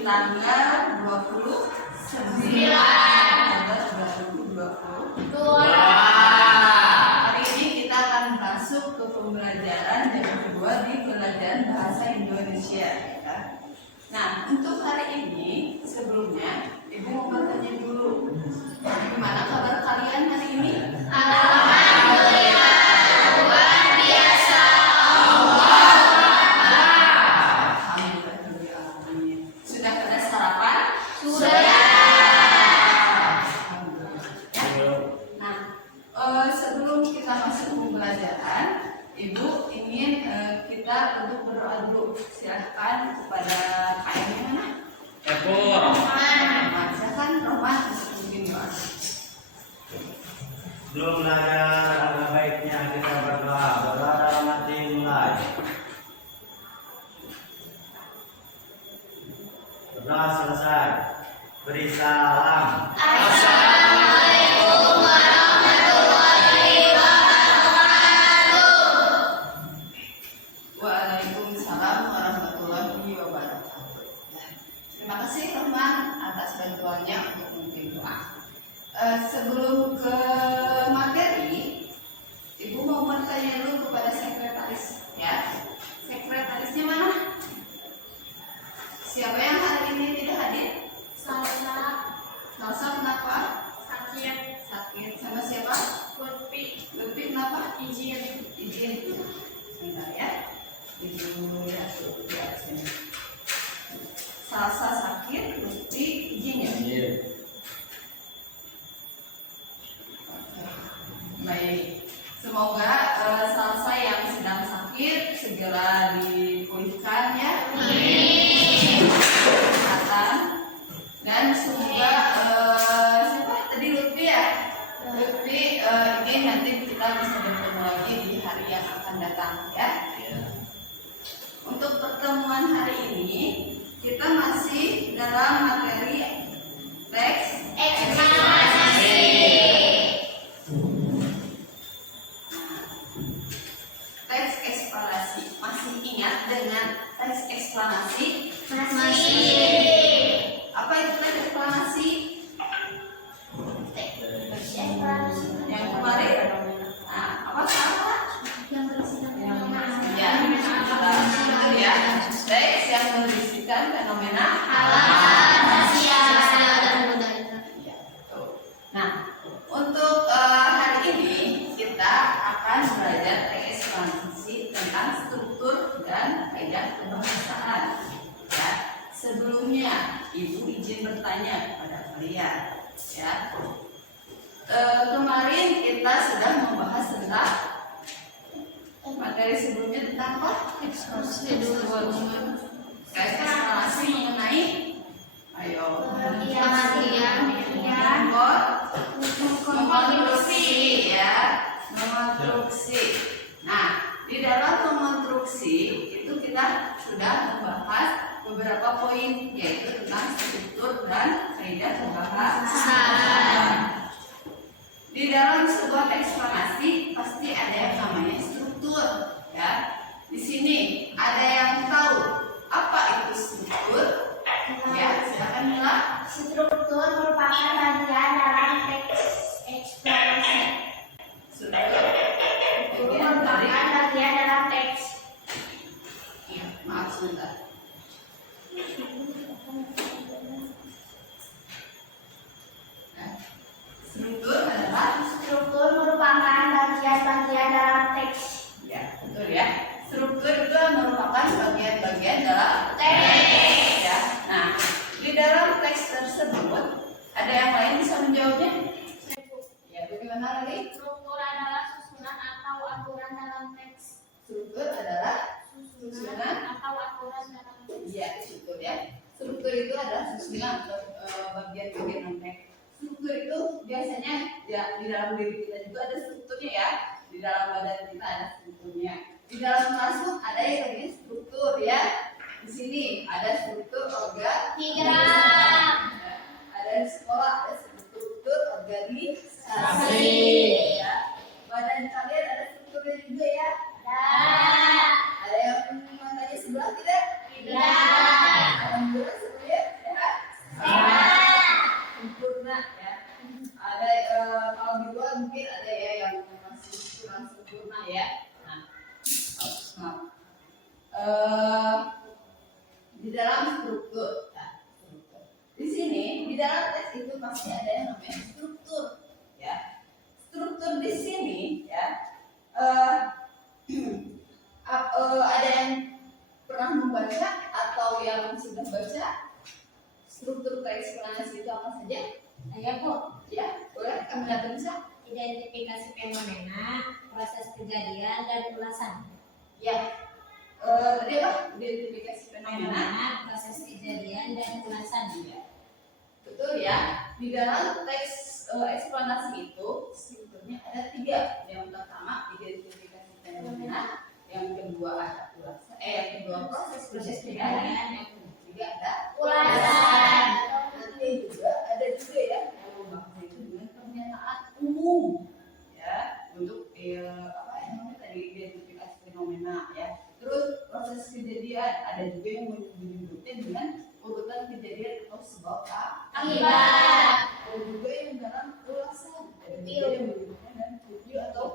tanggal 29 Agustus 2022. Hari ini kita akan masuk ke pembelajaran yang kedua di pelajaran bahasa Indonesia. Nah, untuk hari ini sebelumnya Ibu mau bertanya dulu, gimana kabar kalian hari ini? Sebelum kita masuk pembelajaran, Ibu ingin kita untuk berdoa dulu. Silahkan kepada KM mana? Silahkan Roman mungkin doa. Belum belajar, ada baiknya kita berdoa. Berdoa dalam hati mulai. Berdoa selesai. Beri salam. Waalaikumsalam warahmatullahi wabarakatuh. Terima kasih teman atas bantuannya untuk memimpin doa. Sebelum ke materi, Ibu mau bertanya dulu kepada sekretaris, ya. Sekretarisnya mana? Siapa yang hari ini tidak hadir? Salsa kenapa? Sakit. Sama siapa? Lutfi kenapa? Izin. Sebentar ya. Ibu ya, sini. Salsa sakit, Lutfi izin ya. Baik. Semoga Salsa yang sedang sakit segera dipulihkan ya. Kesehatan. Dan semoga siapa tadi Lutfi ya? Lutfi ingin nanti kita bisa bertemu lagi di hari yang akan datang ya. Untuk pertemuan hari ini kita masih dalam materi teks eksplanasi. Teks eksplanasi, masih ingat dengan teks eksplanasi? Masih. Apa itu teks eksplanasi? Yang kemarin? Nah, apa salah? Ya, teks yang berisikan fenomena alam sosial. Nah, untuk hari ini kita akan belajar teks eksplanasi tentang struktur dan kaidah kebahasaan. Ya, sebelumnya Ibu izin bertanya kepada kalian. Ya, kemarin kita sudah membahas tentang materi sebelumnya tentang apa? Eksplorasi mengenai memonstruksi ya, memonstruksi. Nah, di dalam memonstruksi itu kita sudah membahas beberapa poin, yaitu tentang struktur dan kaidah kebahasaan. Di dalam sebuah eksplanasi pasti ada yang namanya struktur, ya. Di sini ada yang tahu apa itu struktur? Ya, silakan Mila. Struktur merupakan bagian dalam teks eksplanasi. Struktur Merupakan bagian dalam teks. Ya, maaf sebentar. Struktur merupakan bagian-bagian dalam teks. Ya, betul ya. Struktur itu merupakan bagian-bagian dalam teks. Ya. Nah, di dalam teks tersebut ada yang lain bisa menjawabnya? Ya, bagaimana lagi? Struktur adalah susunan atau aturan dalam teks. Struktur adalah susunan atau aturan dalam teks. Iya, struktur ya. Struktur itu adalah susunan atau bagian-bagian dalam teks. Struktur itu biasanya ya di dalam diri kita juga ada strukturnya ya. Di dalam badan kita ada strukturnya. Di dalam classroom ada yang namanya struktur ya. Di sini ada struktur Diagram. Ada di sekolah ada struktur organisasi. Ya. Badan kalian ada strukturnya juga ya. Ada yang matanya sebelah tidak? Tidak. Alhamdulillah semuanya struktur. Nah, struktur. Di sini di dalam teks itu pasti ada yang namanya struktur, ya. Struktur di sini, ya, ada yang pernah membaca atau yang sudah baca struktur teks eksplanasi itu apa saja? Saya Bu, Ya, boleh kami lihat bisa? identifikasi fenomena, proses kejadian, dan ulasan. Ya. Tadi apa? Identifikasi fenomena. Fenomena, proses kejadian, dan ulasan. Ya. Betul ya. Di dalam teks eksplanasi itu strukturnya ada 3. Yang pertama identifikasi fenomena, yang kedua ada ulasan, yang kedua proses kejadian, yang ketiga ada Ulasan. Nanti juga ada juga ya yang membahas itu dengan pernyataan umum, ya, untuk apa yang namanya tadi identifikasi fenomena, ya. Terus proses kejadian ada juga yang menyebutnya dengan urutan kejadian atau sebab Akibat. Ada juga yang dalam ulasan, ada juga yang menyebutnya dengan review atau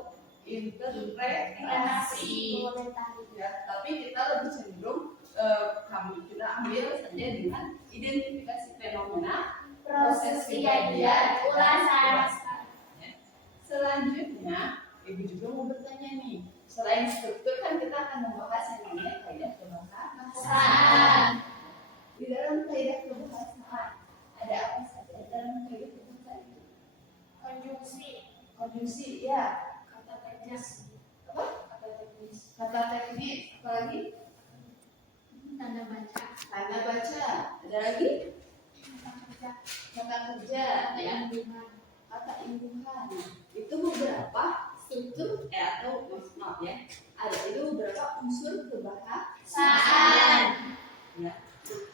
interpretasi. Ya, tapi kita lebih cenderung kita ambil saja dengan identifikasi fenomena, proses kejadian, ulasan. Ya. Selanjutnya, ibu juga mau bertanya nih. Selain struktur kan kita akan membahas yang namanya kaidah kebahasaan. Di dalam kaidah kebahasaan ada apa saja dalam kaidah kebahasaan itu? Konjungsi, ya. Kata teknis. Apa? Kata teknis. Kata teknis, apa lagi? Tanda baca. Tanda baca. Ada lagi? Kata kerja. Kata kerja, ya. Imbuhan. Kata imbuhan. Itu beberapa struktur atau maaf ya. Ada itu beberapa unsur kebahasaan. Ya.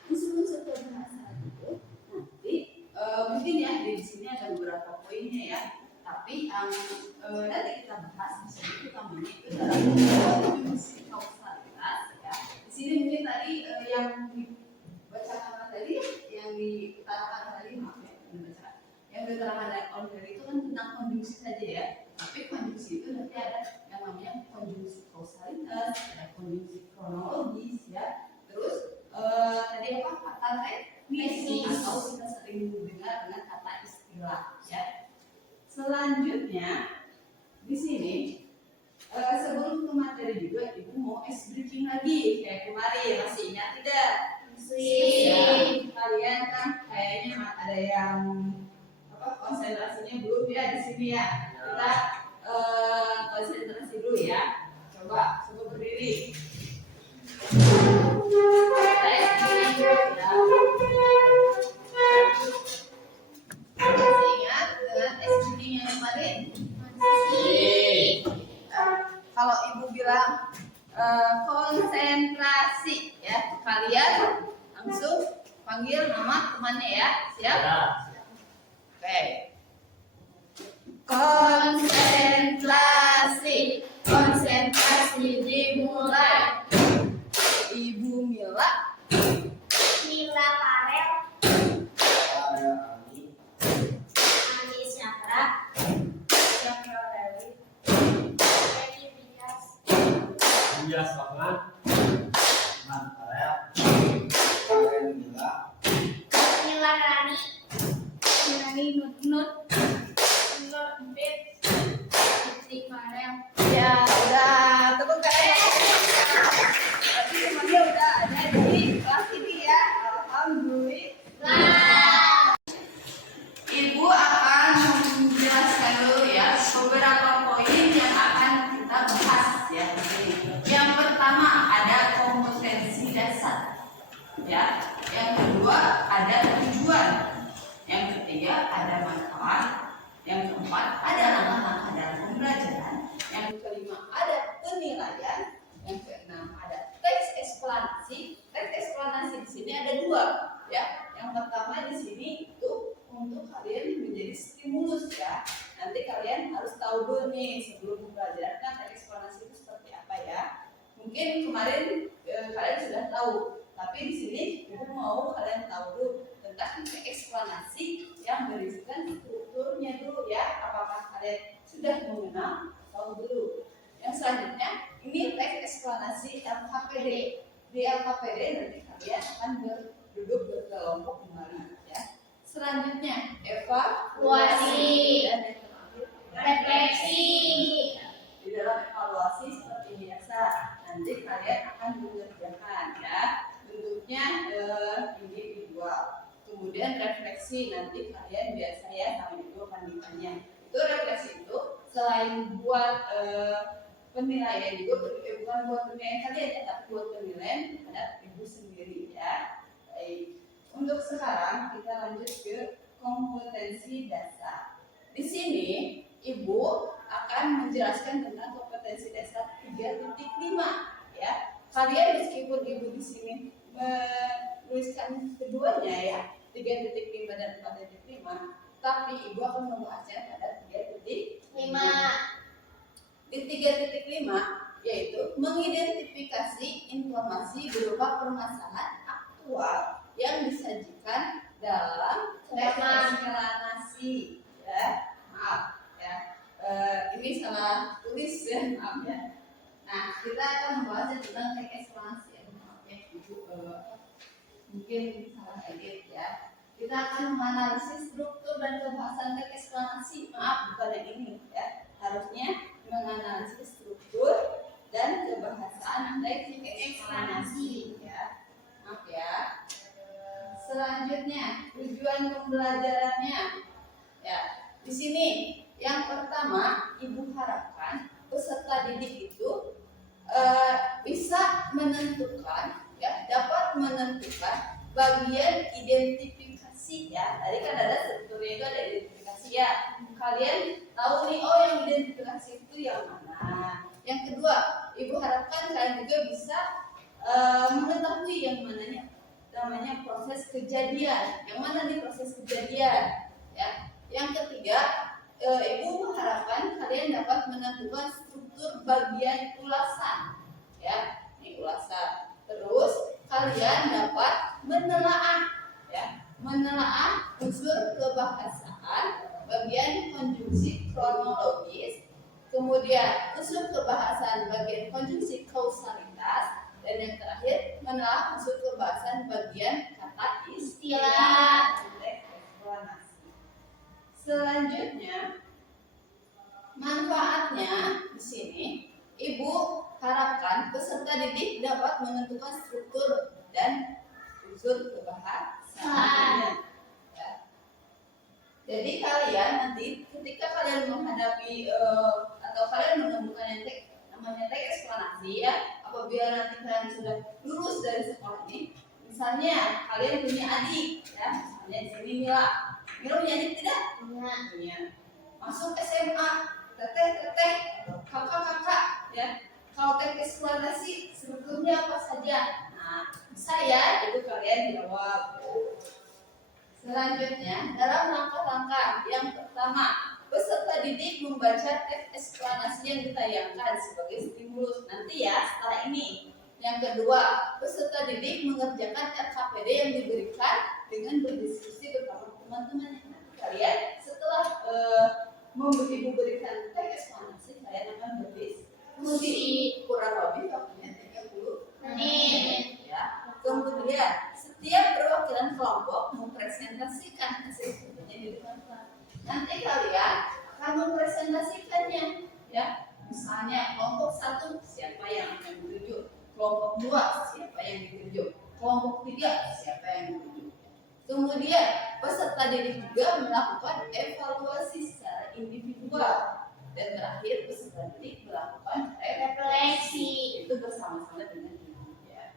Unsur-unsur kebahasaan itu nanti mungkin ya di sini ada beberapa poinnya ya. Tapi nanti kita bahas misalnya utamanya itu dalam konjungsi kausalitas ya. Di sini mungkin tadi yang dibacakan tadi, yang diutarakan tadi, maaf ya, yang diutarakan oleh itu kan tentang konjungsi saja ya. Tapi konjungsi itu nanti ada yang namanya konjungsi kausalitas, ada konjungsi kronologis ya. Terus tadi apa? Kata teknis atau kita sering mendengar dengan kata istilah ya. Selanjutnya di sini sebelum ke materi juga ibu mau briefing lagi kayak kemarin, masih ingat tidak? Ya, kalian kan kayaknya ada yang konsentrasinya belum ya di sini ya. Kita konsentrasi dulu ya. Coba berdiri. Masih ingat dengan SPT yang kemarin? Kalau ibu bilang konsentrasi ya, kalian langsung panggil nama temannya ya. Siap? Oke. Konsentrasi dimulai. Ibu Mila. Mila Parel. Ani Syafra. Syafra Dewi. Dewi Bias. Bias banget. Mantap. Kalian gila. Mila Rani. Nani Nut. Nur Bit. Siti Parel. Ya udah, tepuk tangan. Tapi semuanya udah ada di kelas ini ya. Alhamdulillah. Ibu akan menjelaskan dulu ya beberapa poin yang akan kita bahas ya. Yang pertama ada kompetensi dasar, ya. Yang kedua ada tujuan. Yang ketiga ada manfaat. Yang keempat ada langkah-langkah dalam pembelajaran. Yang kelima ada penilaian. Yang keenam ada teks eksplanasi. Teks eksplanasi di sini ada 2, ya. Yang pertama di sini itu untuk kalian menjadi stimulus ya. Nanti kalian harus tahu dulu nih sebelum mempelajari teks eksplanasi itu seperti apa ya. Mungkin kemarin kalian sudah tahu, tapi di sini ibu mau kalian tahu dulu tentang eksplanasi yang berisikan strukturnya dulu ya. Apakah kalian sudah mengenal? Tahu dulu. Yang selanjutnya ini teks eksplanasi LKPD. Di LKPD nanti kalian akan duduk Selanjutnya evaluasi Evaluasi. dan yang terakhir Refleksi. Di dalam evaluasi seperti biasa, nanti kalian akan mengerjakan ya. Bentuknya individual. Kemudian refleksi nanti kalian biasa ya sama ibu bandingannya. Itu refleksi itu selain buat penilaian juga bukan buat penilaian kalian ya, tapi buat penilaian terhadap ibu sendiri ya. Baik. Untuk sekarang kita lanjut ke kompetensi dasar. Di sini ibu akan menjelaskan tentang kompetensi dasar 3.5 ya. Kalian meskipun ibu di sini menuliskan keduanya ya, 3.5 dan 4.5, tapi ibu akan membahasnya pada 3.5. 5. Di 3.5 yaitu mengidentifikasi informasi berupa permasalahan aktual yang disajikan dalam eksplanasi ya. Maaf ya. Ini salah tulis ya, maaf ya. Nah, kita akan membahas tentang teks eksplanasi ya. Maaf ya, Ibu mungkin salah edit ya. Kita akan menganalisis struktur dan pembahasan teks eksplanasi. Maaf, bukan yang ini ya. Harusnya menganalisis struktur dan kebahasaan teks eksplanasi ya. Maaf ya. Selanjutnya tujuan pembelajarannya ya. Di sini yang pertama ibu harapkan peserta didik itu bisa menentukan ya, dapat menentukan bagian identifikasi ya. Tadi kan ada strukturnya itu ada identifikasi ya. Kalian tahu nih, oh yang identifikasi itu yang mana. Yang kedua, ibu harapkan kalian juga bisa mengetahui yang namanya proses kejadian. Yang mana nih proses kejadian ya. Yang ketiga, ibu mengharapkan kalian dapat menentukan struktur bagian ulasan ya. Ini ulasan. Terus kalian dapat menelaah ya, menelaah unsur kebahasaan bagian konjungsi kronologis, kemudian unsur kebahasaan bagian konjungsi kausalitas, dan yang terakhir menelaah unsur kebahasaan bagian kata istilah. Selanjutnya manfaatnya di sini ibu harapkan peserta didik dapat menentukan struktur dan unsur kebahasaannya. Ya. Jadi kalian nanti ketika kalian menghadapi atau kalian menemukan yang namanya teks eksplanasi ya, apabila nanti kalian sudah lulus dari sekolah ini, misalnya kalian punya adik ya, misalnya di sini Mila punya adik tidak? Punya. Masuk SMA, teteh, kakak ya. Kalau teks eksplanasi strukturnya apa saja? Nah, bisa ya, itu kalian jawab. Selanjutnya, dalam langkah-langkah yang pertama, peserta didik membaca teks eksplanasi yang ditayangkan sebagai stimulus nanti ya setelah ini. Yang kedua, peserta didik mengerjakan RKPD yang diberikan dengan berdiskusi bersama teman-teman. Nanti kalian setelah ibu berikan teks eksplanasi, kalian akan berdiskusi kurang lebih waktunya 30 menit. Ya. Kemudian setiap perwakilan kelompok mempresentasikan hasil kerjanya di depan kelas. Nanti kalian akan mempresentasikannya, ya. Misalnya kelompok 1 siapa yang akan ditunjuk, kelompok 2 siapa yang ditunjuk, kelompok 3 siapa yang ditunjuk. Kemudian peserta didik juga melakukan evaluasi secara individual, dan terakhir peserta didik melakukan refleksi itu bersama-sama dengan ibu ya.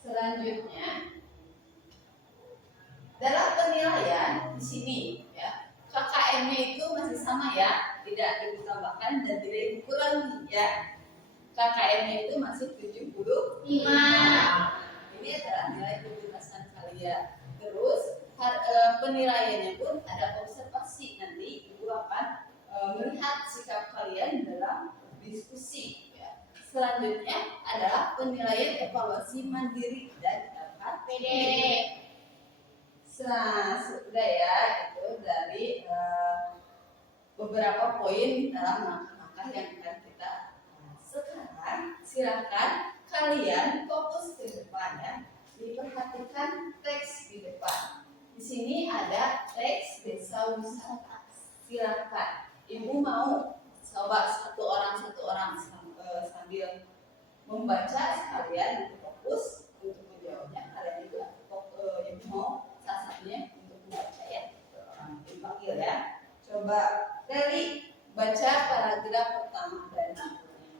Selanjutnya dalam penilaian di sini ya, KKM-nya itu masih sama ya, tidak ibu tambahkan dan tidak ibu kurangi ya. KKM-nya itu masih 75. Ini adalah nilai kecerdasan kalian. Terus penilaiannya pun ada observasi, nanti ibu akan melihat sikap kalian dalam diskusi ya. Selanjutnya adalah penilaian evaluasi mandiri dan KPD. Sudah ya, itu dari beberapa poin dalam langkah-langkah yang akan kita sekarang. Silakan kalian fokus ke depan ya, diperhatikan teks di depan. Di sini ada teks wisata. Silakan. Ibu mau coba satu orang sambil membaca, sekalian fokus untuk menjawabnya. Kalian juga ibu mau salah satunya untuk membaca ya. Orang dipanggil ya. Coba Leli baca paragraf pertama dan berikutnya.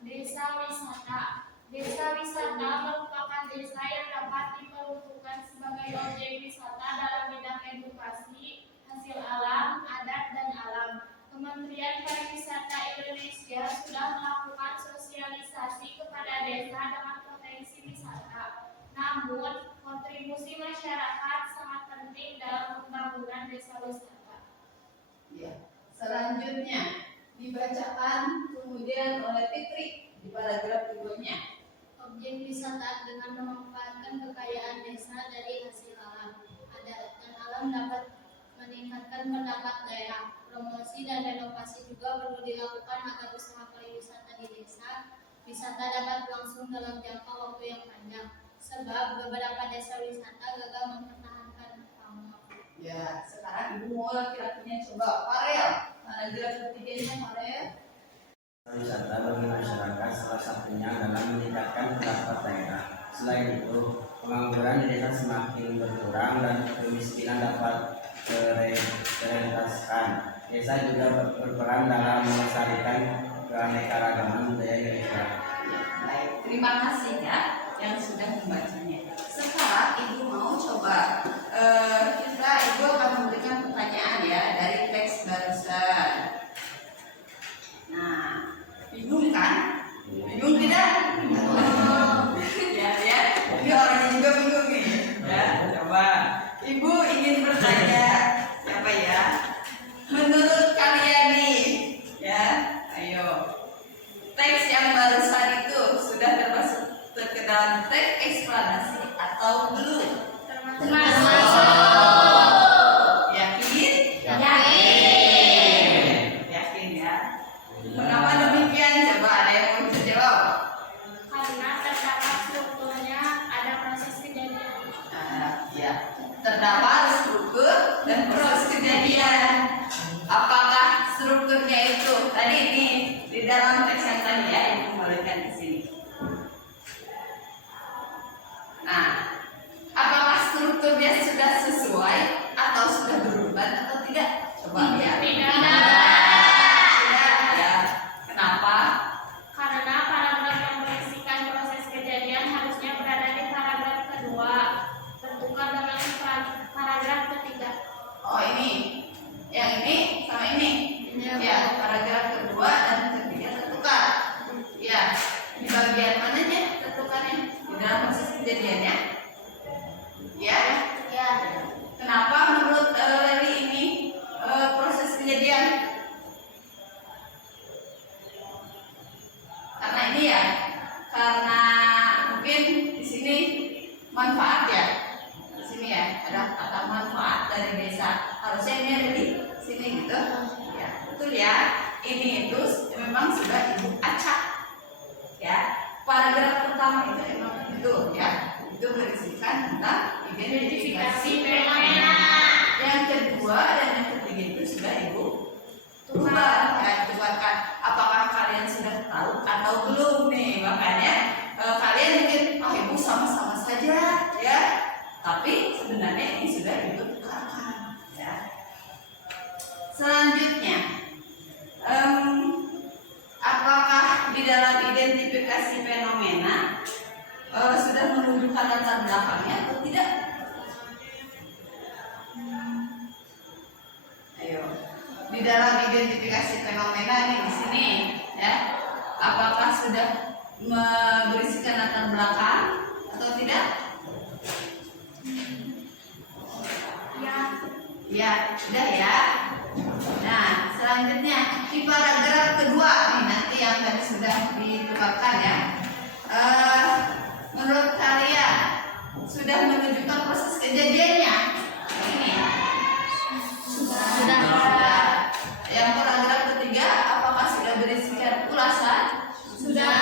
Desa wisata. Desa wisata merupakan desa yang dapat diperuntukkan sebagai objek wisata dalam bidang edukasi, hasil alam, adat, dan alam. Kementerian Pariwisata Indonesia sudah melakukan sosialisasi kepada desa dengan potensi wisata. Namun, kontribusi masyarakat sangat penting dalam pembangunan desa wisata. Ya. Selanjutnya dibacakan kemudian oleh Fitri di paragraf keduanya. Objek wisata dengan memanfaatkan kekayaan desa dari hasil alam, adat, dan alam dapat meningkatkan pendapatan daerah. Promosi dan renovasi juga perlu dilakukan agar usaha pariwisata di desa wisata dapat berlangsung dalam jangka waktu yang panjang. Sebab beberapa desa wisata gagal mempertahankan pamor. Ya, sekarang ibu mau laki-lakinya coba Farel. Paragraf ketiganya Farel. Wisata bagi masyarakat salah satunya dalam meningkatkan pendapatan daerah. Selain itu, pengangguran di desa semakin berkurang dan kemiskinan dapat terentaskan. Desa juga berperan dalam melestarikan keanekaragaman budaya Indonesia. Ya, baik. Terima kasih ya yang sudah membacanya. Sekarang ibu mau coba ibu akan memberikan pertanyaan ya dari teks barusan. Nah, bingung kan? Bingung tidak? Ya. Ini orangnya juga bingung nih. Ya, coba. Ibu ingin bertanya siapa ya? Menurut kalian nih, ya, ayo. Teks yang barusan itu sudah termasuk ke dalam teks eksplanasi atau belum? Termasuk. Yakin? Yakin. Yakin ya. Mengapa demikian? Coba ada yang mau bisa jawab? Karena terdapat strukturnya ada proses kejadian. Ya, terdapat struktur dan proses kejadian. Apakah strukturnya itu tadi ini di dalam teks yang tadi ya, yang kembalikan di sini. Nah, apakah strukturnya sudah sesuai atau sudah berubah atau tidak? Coba lihat. Tidak. Tidak ya. Kenapa? Karena paragraf yang berisikan proses kejadian harusnya berada di paragraf kedua, bertukar dengan paragraf ketiga. Oh ini, yang ini sama ini. Ya, paragraf kedua dan ketiga tertukar. Ya, di bagian mananya tertukarnya? Di dalam proses kejadiannya? Ya. Ya. Kenapa menurut Leli ini proses kejadian? Karena ini ya, karena mungkin di sini manfaat ya. Di sini ya ada kata manfaat dari desa. Harusnya ini ada di sini gitu. Ya, betul ya. Ini itu memang sudah ibu acak. Ya, paragraf pertama itu memang itu ya. Itu berisikan tentang identifikasi fenomena. Yang kedua dan yang ketiga itu sudah ibu tukar ya, tukarkan. Apakah kalian sudah tahu atau belum nih? Makanya kalian mungkin ibu sama-sama saja ya. Tapi sebenarnya ini sudah ibu tukarkan ya. Selanjutnya, apakah di dalam identifikasi fenomena sudah menunjukkan latar belakangnya atau tidak? Ayo, di dalam identifikasi fenomena nih di sini, ya, apakah sudah berisikan latar belakang atau tidak? Ya. Ya, sudah ya. Nah, selanjutnya di paragraf kedua nih nanti yang tadi sudah ditukarkan ya. Menurut kalian sudah menunjukkan proses kejadiannya? Ini sudah. Yang paragraf ketiga, apakah sudah berisikan ulasan? Sudah.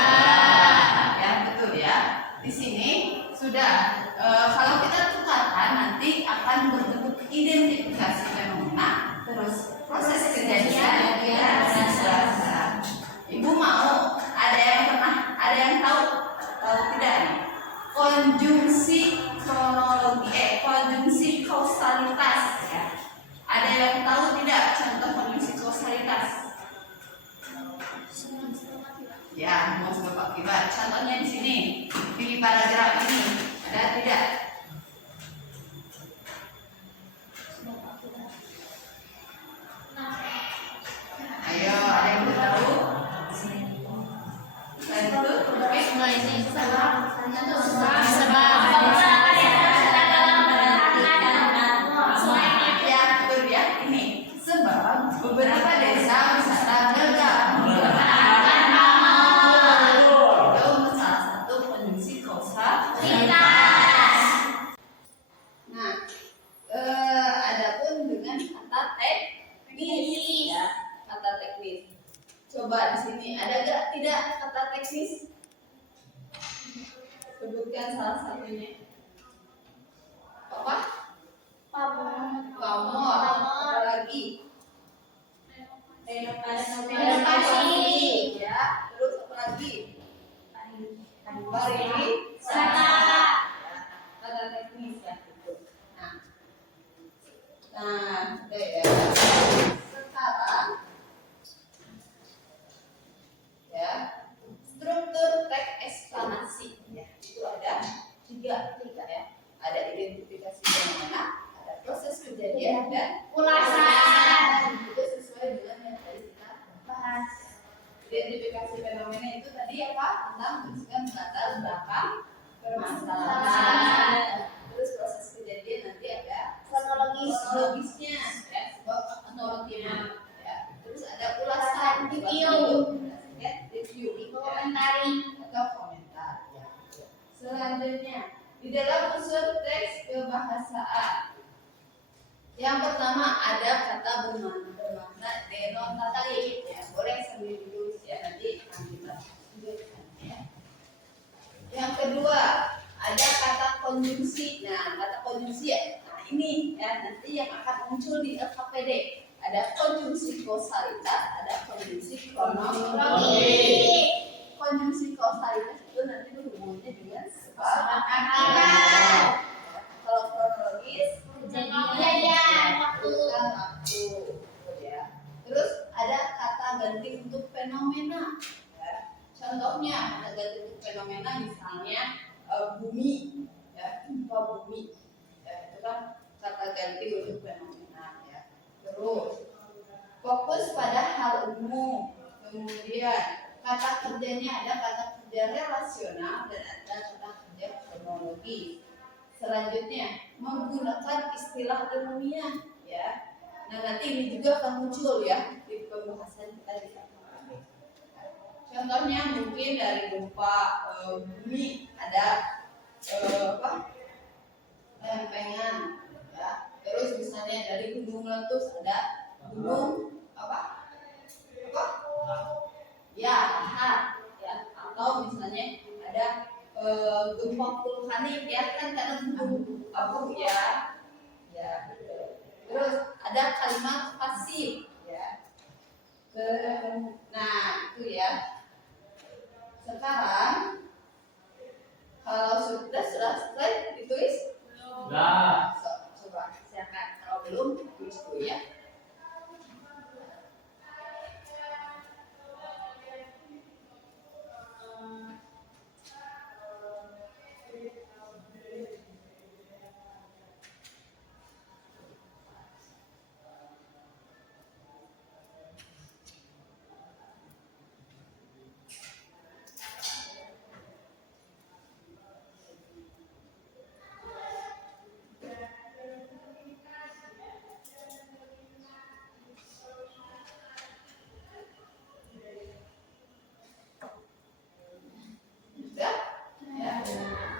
Ya betul ya. Di sini sudah. Kalau kita tukarkan nanti akan berbentuk identifikasi fenomena Coba di sini ada gak tidak kata teknis? Sebutkan salah satunya. Apa? Pamor. Apa lagi? Renovasi. Ya. Terus apa lagi? Pariwisata. Kata teknis ya. Nah, oke ya. Sekarang ya, struktur teks eksplanasi ya. Itu ada tiga ya. Ada identifikasi fenomena, ada proses kejadian dan Ulasan. Itu sesuai dengan yang tadi kita bahas. Identifikasi fenomena itu tadi apa? Tentang menunjukkan latar belakang permasalahan. Terus proses kejadian nanti ada kronologisnya ya, sebab kronologinya ya. Terus ada ulasan Review. komentari atau komentar ya. Selanjutnya di dalam unsur teks kebahasaan yang pertama ada kata bermakna denotatif ya, boleh sambil ditulis ya, nanti kita tunjukkan ya. Yang kedua ada kata konjungsi. Nah, kata konjungsi ya, nah ini ya nanti yang akan muncul di LKPD. Ada konjungsi kausalitas, ada konjungsi kronologi. Konjungsi kausalitas itu nanti berhubungannya dengan sebab akibat. Kalau kronologis Kejadian, waktu. ya. Terus ada kata ganti untuk fenomena ya. Contohnya kata ganti untuk fenomena misalnya bumi ya, gempa bumi ya, itu kan kata ganti untuk fenomena ya. Terus fokus pada hal umum. Kemudian kata kerjanya ada kata kerja relasional dan ada kata kerja kronologi. Selanjutnya menggunakan istilah ilmiah ya. Nah, nanti ini juga akan muncul ya di pembahasan kita di LKPD. Contohnya mungkin dari gempa bumi ada apa? Lempengan ya. Terus misalnya dari gunung meletus ada gunung apa? Ya, lahat ya. Atau misalnya ada gempa vulkanik ya, kan karena gunung abu ya. Ya, terus ada kalimat pasif ya. Nah, itu ya. Sekarang kalau sudah selesai ditulis? Nah, Coba silakan. Kalau belum tulis dulu ya. Sudah? Ya.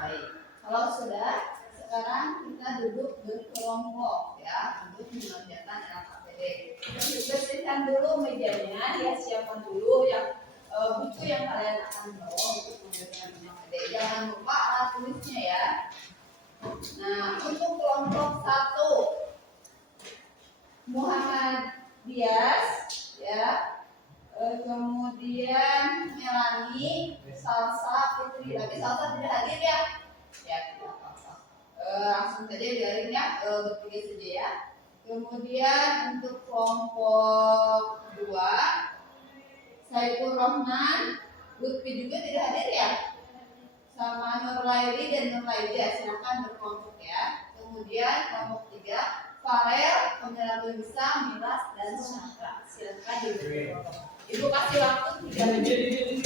Baik. Kalau sudah, sekarang kita duduk berkelompok ya untuk mengerjakan LKPD. Bersihkan dulu mejanya, ya siapkan dulu yang buku yang kalian akan bawa untuk mengerjakan LKPD. Jangan lupa alat tulisnya ya. Nah, untuk kelompok 1 Muhammad Dias ya. Kemudian Melani, Salsa, Putri, lagi Salsa tidak hadir ya? Ya, tidak apa-apa. Langsung saja garingnya bertiga saja ya. Kemudian untuk kelompok 2 Saiful Rohman, Lutfi juga tidak hadir ya? Sama Nur Laili dan Nur Laida, silakan berkelompok ya. Kemudian kelompok 3 Farel, Pemela Bisa, Milas, dan Syahra. Silakan berkelompok. Ibu kasih waktu 3 menit.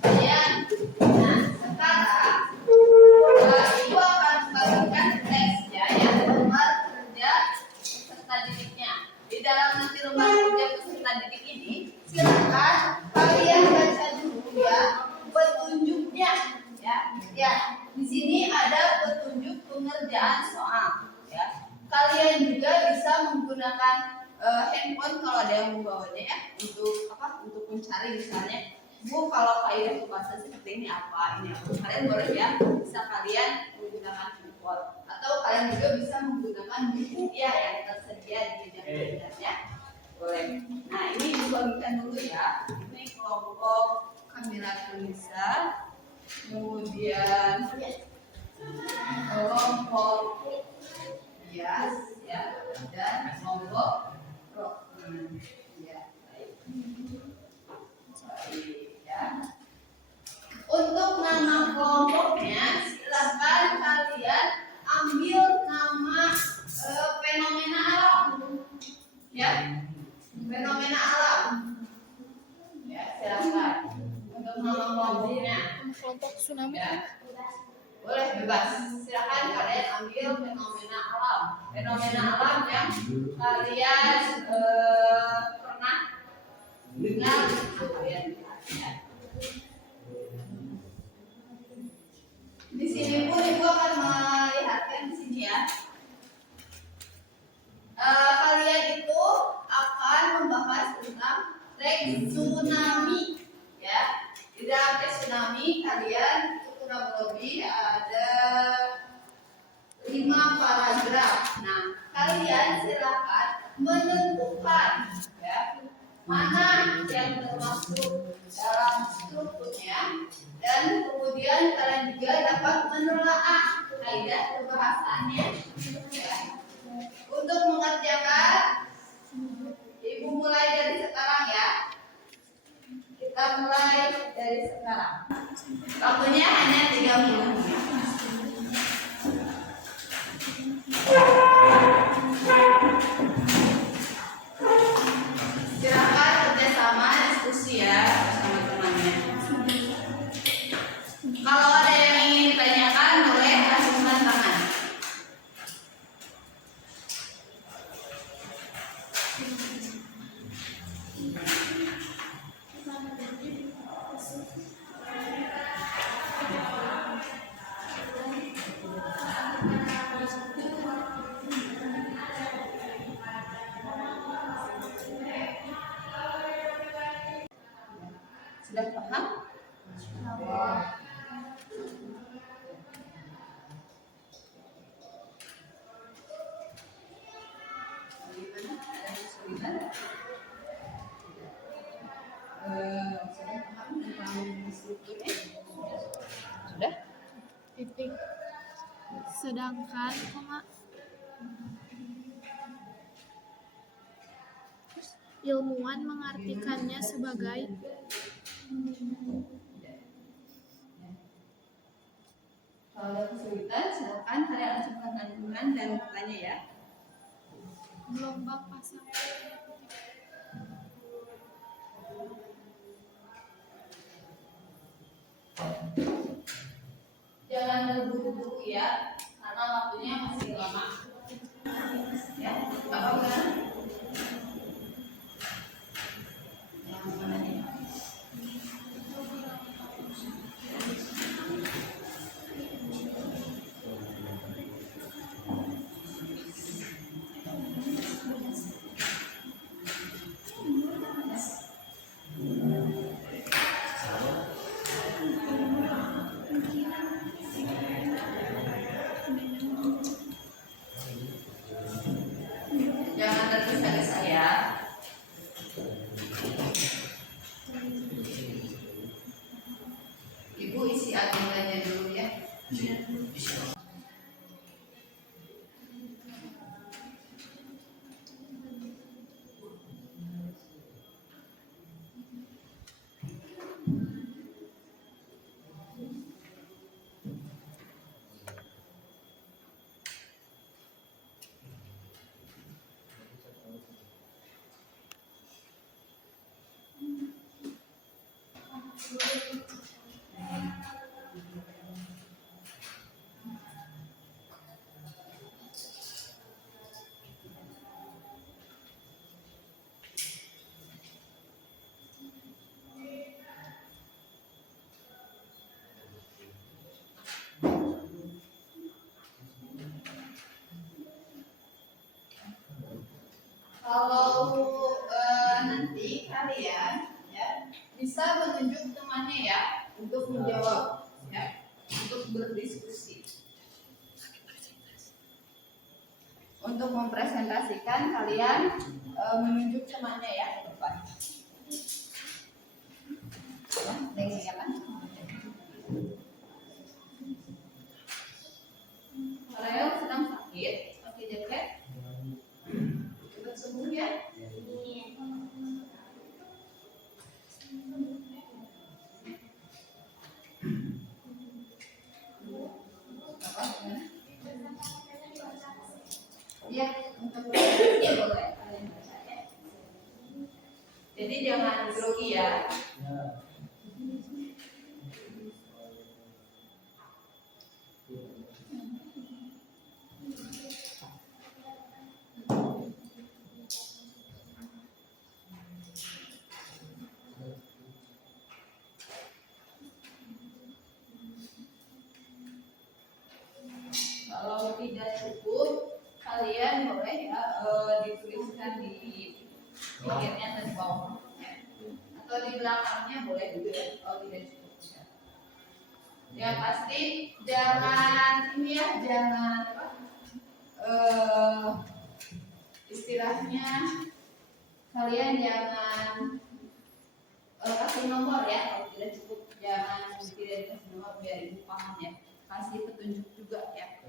Kalian di dalam nanti lembar kerja peserta didik ini, silakan kalian baca dulu ya petunjuknya. Ya, di sini ada petunjuk pengerjaan soal. Ya, kalian juga bisa menggunakan handphone kalau ada yang membawanya ya untuk apa? Untuk mencari misalnya, Bu kalau kaidah pembahasan seperti ini apa? Ini apa? Kalian boleh ya, bisa kalian menggunakan handphone atau kalian juga bisa menggunakan buku ya yang tersedia di meja belajarnya. Boleh. Nah ini dibagikan dulu ya. Ini kelompok Kamila Tunisa, kemudian kelompok Bias ya, dan kelompok Rohman ya. Baik. Ya. Untuk nama kelompoknya silahkan kalian ambil nama fenomena alam ya, fenomena alam ya, silahkan untuk nama kelompoknya. Kelompok tsunami Ya. Boleh bebas, silahkan kalian ambil fenomena alam yang kalian pernah dengar ya. Di sini pun ibu akan melihatkan di sini ya. Kalian itu akan membahas tentang teks tsunami ya. Di dalam teks tsunami kalian itu kurang lebih ada 5 paragraf. Nah, kalian silakan menentukan ya mana yang termasuk dalam strukturnya, dan kemudian kalian juga dapat menelaah kaidah pembahasannya ya. Untuk mengerjakan, ibu mulai dari sekarang ya. Kita mulai dari sekarang. Waktunya hanya 30 menit. Silakan kerjasama diskusi ya bersama temannya. Kalau ada yang ingin ditanyakan boleh acungkan tangan. Sudah paham? Bagaimana? Ada kesulitan? Sudah paham tentang strukturnya? Sudah? titik. Sedangkan koma ilmuwan mengartikannya sebagai Kalau ada kesulitan, silakan kalian acungkan tangan dan bertanya ya. gelombang pasang. Jangan terburu-buru ya, karena waktunya masih lama. Ya, apa-apa? Yang mana nih? Jangan tergesa-gesa ya. Ibu isi agendanya dulu ya. Kalau nanti kalian ya bisa menunjuk temannya ya untuk menjawab ya, untuk berdiskusi. Untuk mempresentasikan kalian menunjuk temannya ya ke depan. Ya, ada yang siapkan? Farel sedang sakit, depresi. Cepat sembuh ya. Iya, untuk boleh kalian baca ya. Jadi jangan grogi ya. Kalau tidak cukup, kalian boleh ya dituliskan di pinggirnya dan di bawah ya. Atau di belakangnya boleh juga ya, kalau tidak cukup ya. Yang pasti jangan ini ya, jangan apa, istilahnya kalian jangan kasih nomor ya, kalau tidak cukup jangan tidak dikasih nomor biar ibu paham ya, kasih petunjuk juga ya.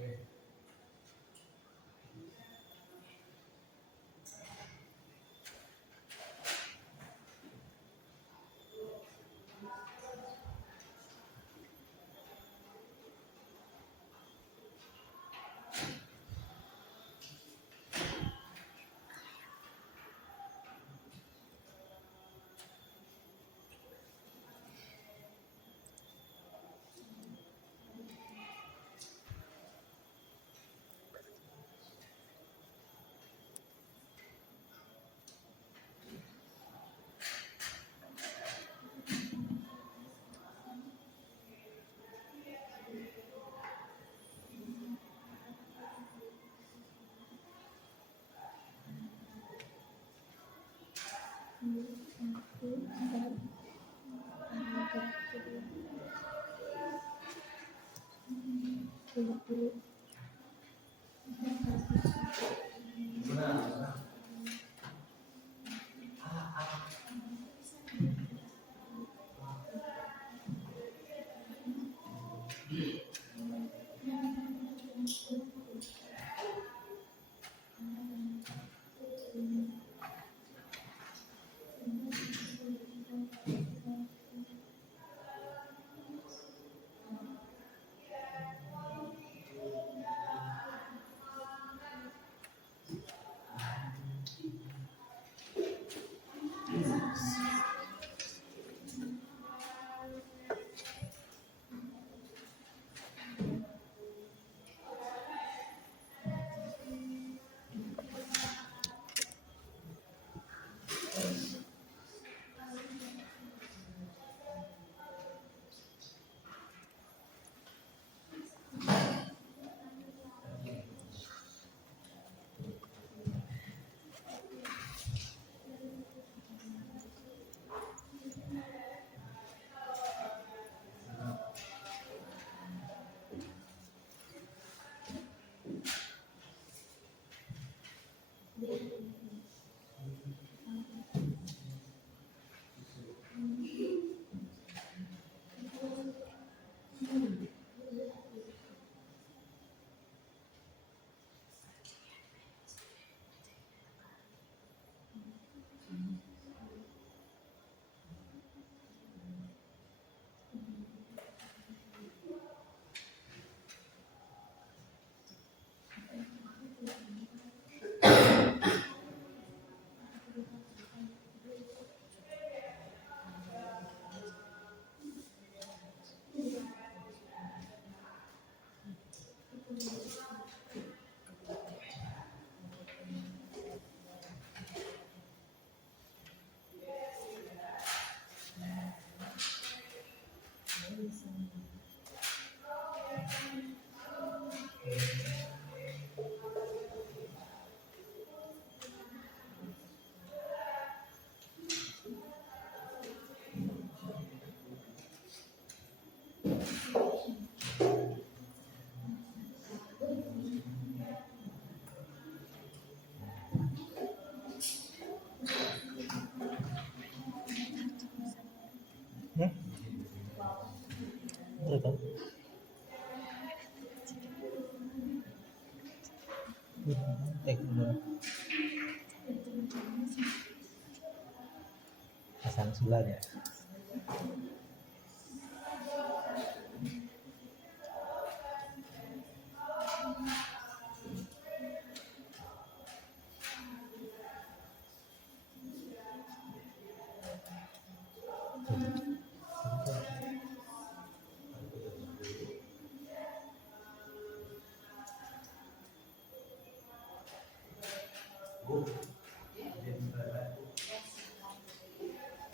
sana sebelah ya.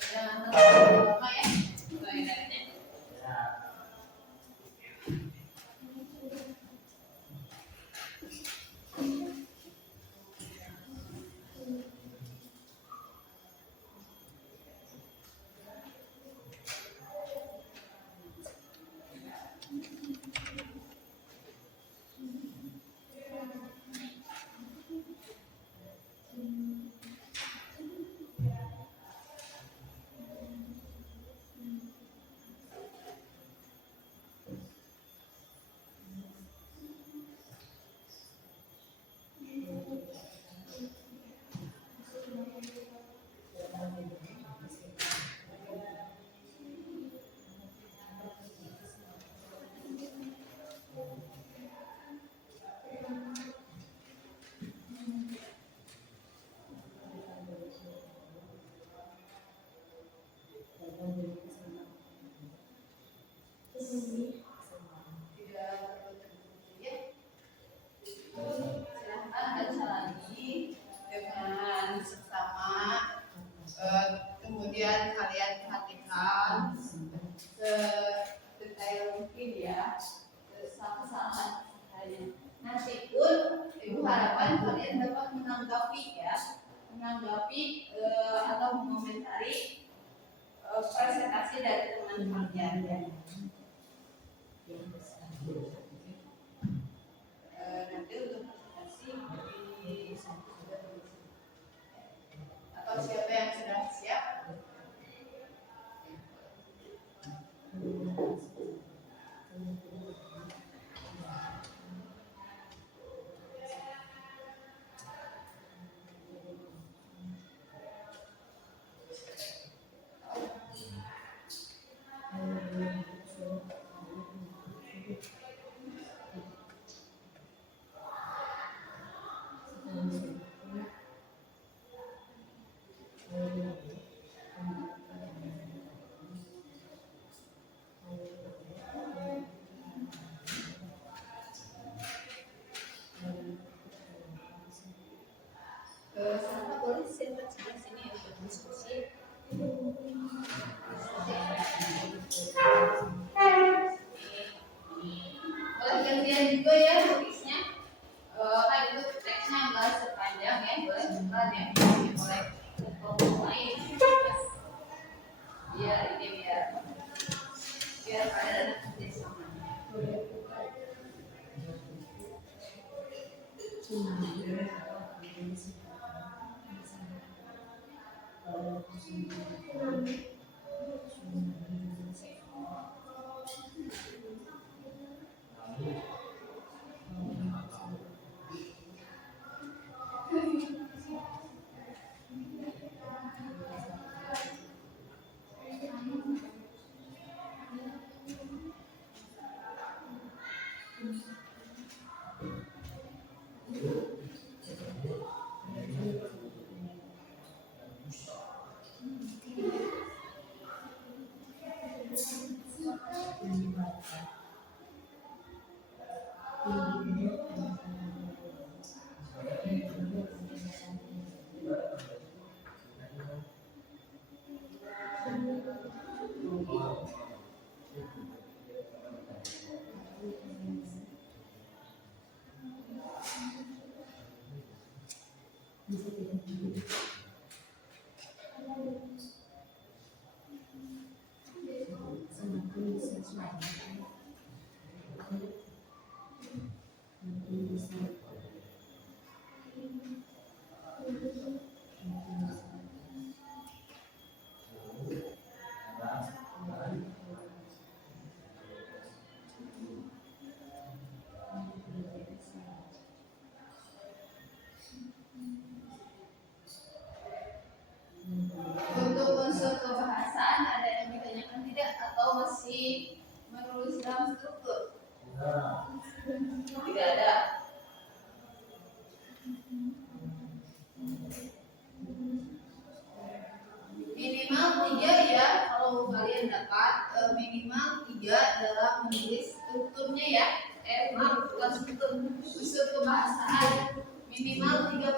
Jangan terlalu lama ya. Toiletnya. Silahkan baca lagi dengan seksama. Kemudian kalian perhatikan sedetail mungkin ya, sama-sama kalian. Nanti pun ibu harapkan kalian dapat menanggapi ya, atau mengomentari presentasi dari teman kalian ya. Nanti untuk presentasi atau siapa yang sudah siap? Sama boleh simpan sebelah sini untuk diskusi. Boleh gantian juga ya tulisnya. Kan itu teksnya enggak sepanjang ya, boleh cepat ya. Boleh kelompok lain. Iya, ini biar kalian kerja sama.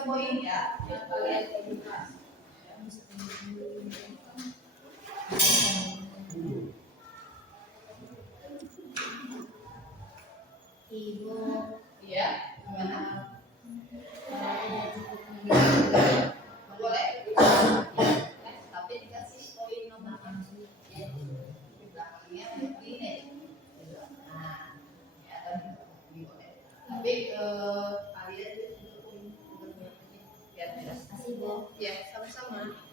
poin ya yang kalian edukasi. Ibu. Iya, gimana? Boleh? Tapi dikasih poin nomor ya. Di belakangnya ini. Nah, ya tadi boleh. Tapi kalian untuk poin biar jelas. Kasih Bu. Ya, sama-sama.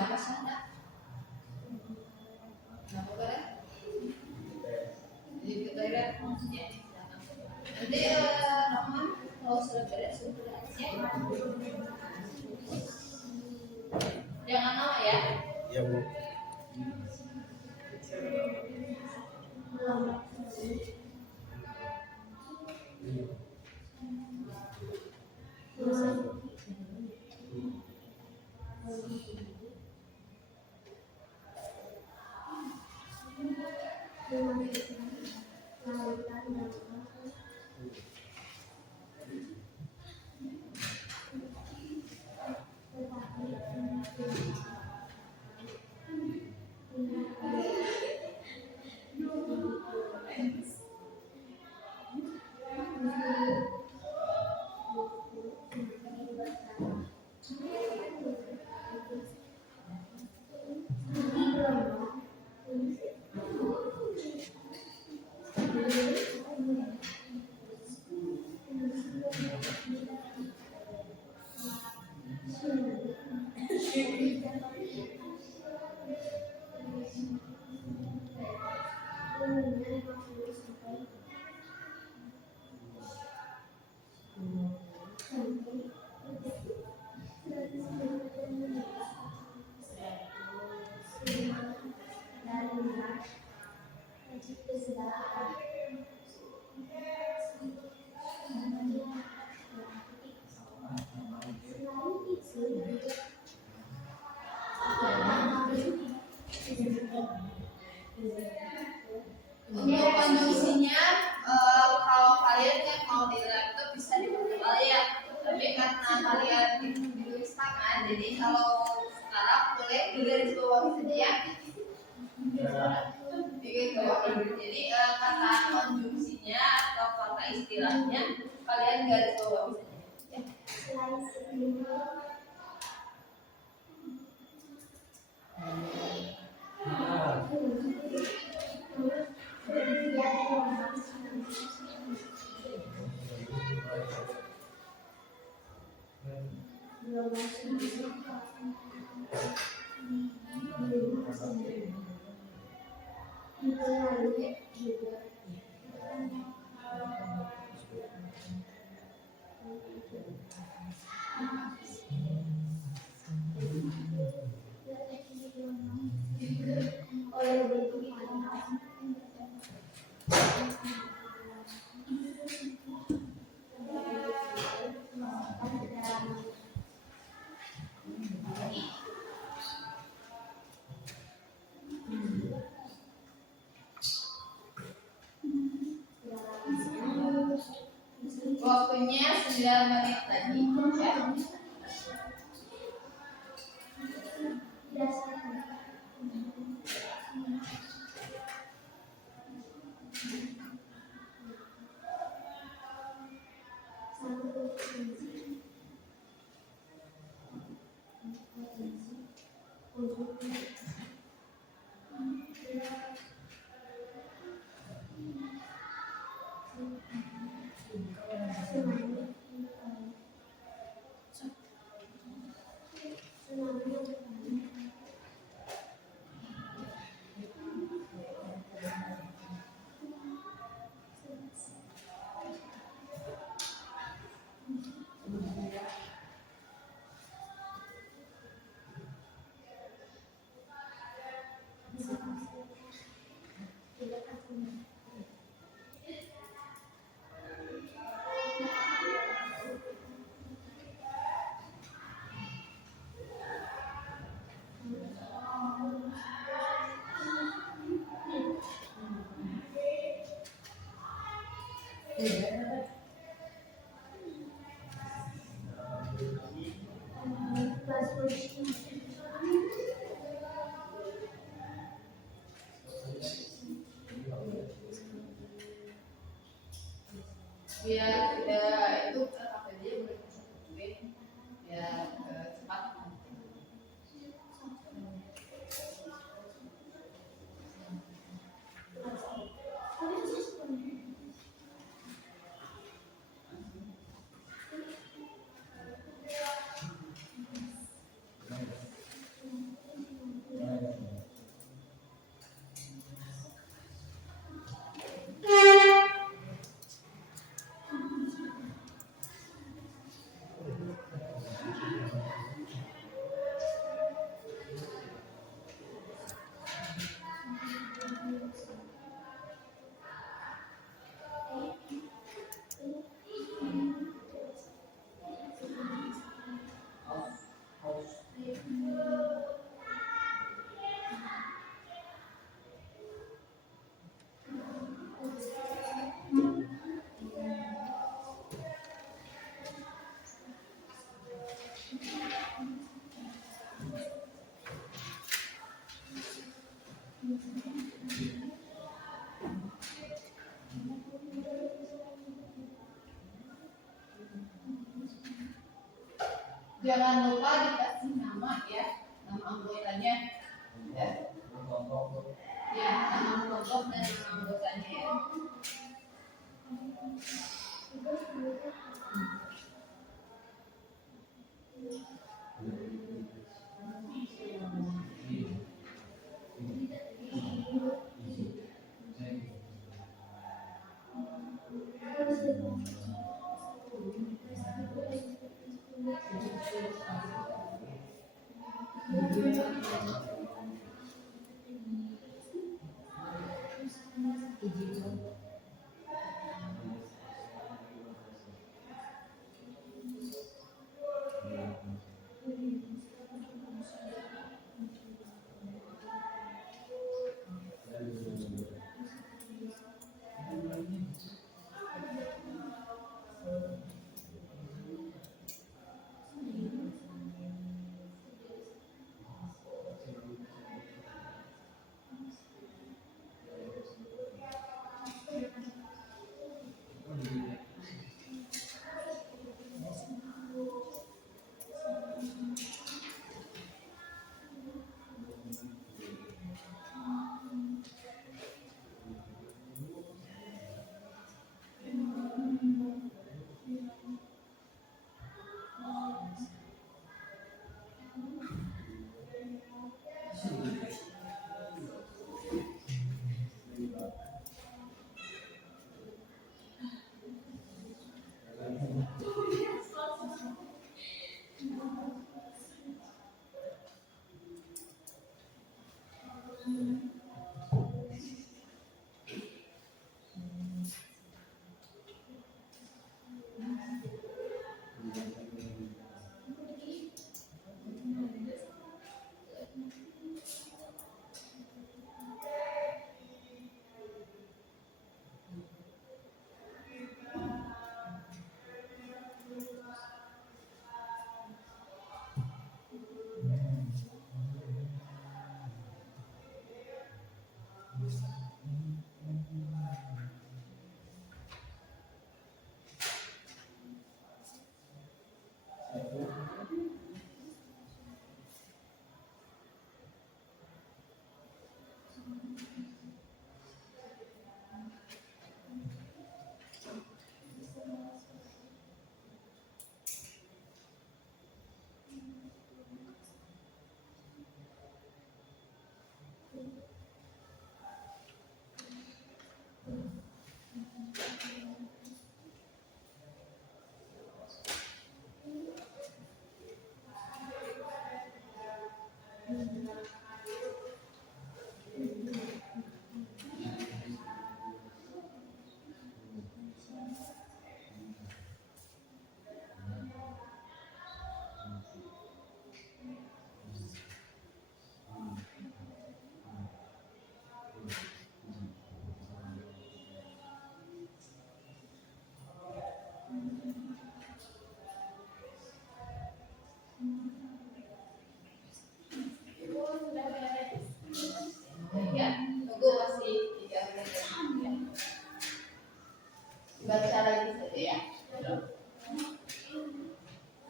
Ada sana. Nah, boleh? Jadi ke toilet. Ya. Nanti Rahman kalau sudah beres sudah ya. Jangan lama ya. Iya Bu. Untuk konjungsinya kalau kalian yang mau di laptop bisa dipertebal ya. Tapi karena kalian itu ditulis tangan, jadi kalau sekarang boleh di garis bawah saja ya. Di garis bawah. Jadi kata konjungsinya atau kata istilahnya kalian garis bawah saja. Ya. 9 menit tadi ya. Biar tidak itu apa aja boleh masukin biar cepat. Jangan lupa dikasih nama ya, nama anggotanya ya. Ya, nama kelompok dan nama anggotanya ya. Ibu sudah beres. Ya, tunggu masih 3 menit. Ya. Baca lagi saja ya.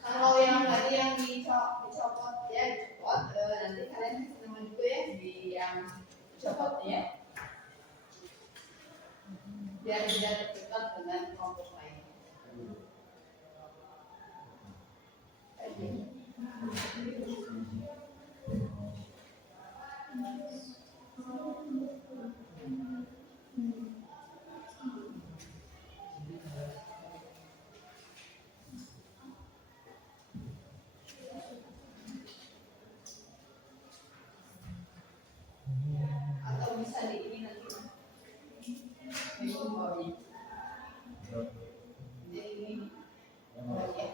Kalau yang tadi yang dicopot ya dicopot, nanti kalian bisa nemu juga ya di yang dicopot ya. Biar tidak tertukar dengan kelompok lain. Atau bisa di ini nanti. Ini bawahnya. Jadi ini. Ya.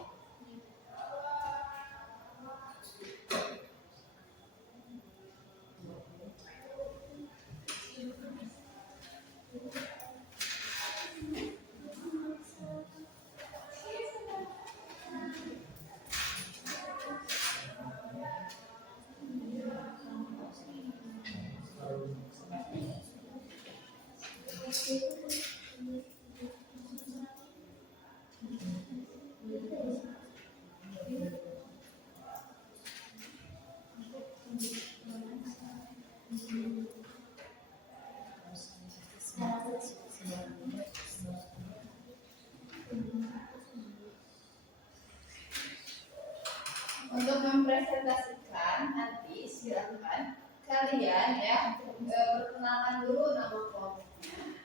Untuk mempresentasikan nanti silakan kalian ya perkenalkan dulu nama kelompoknya,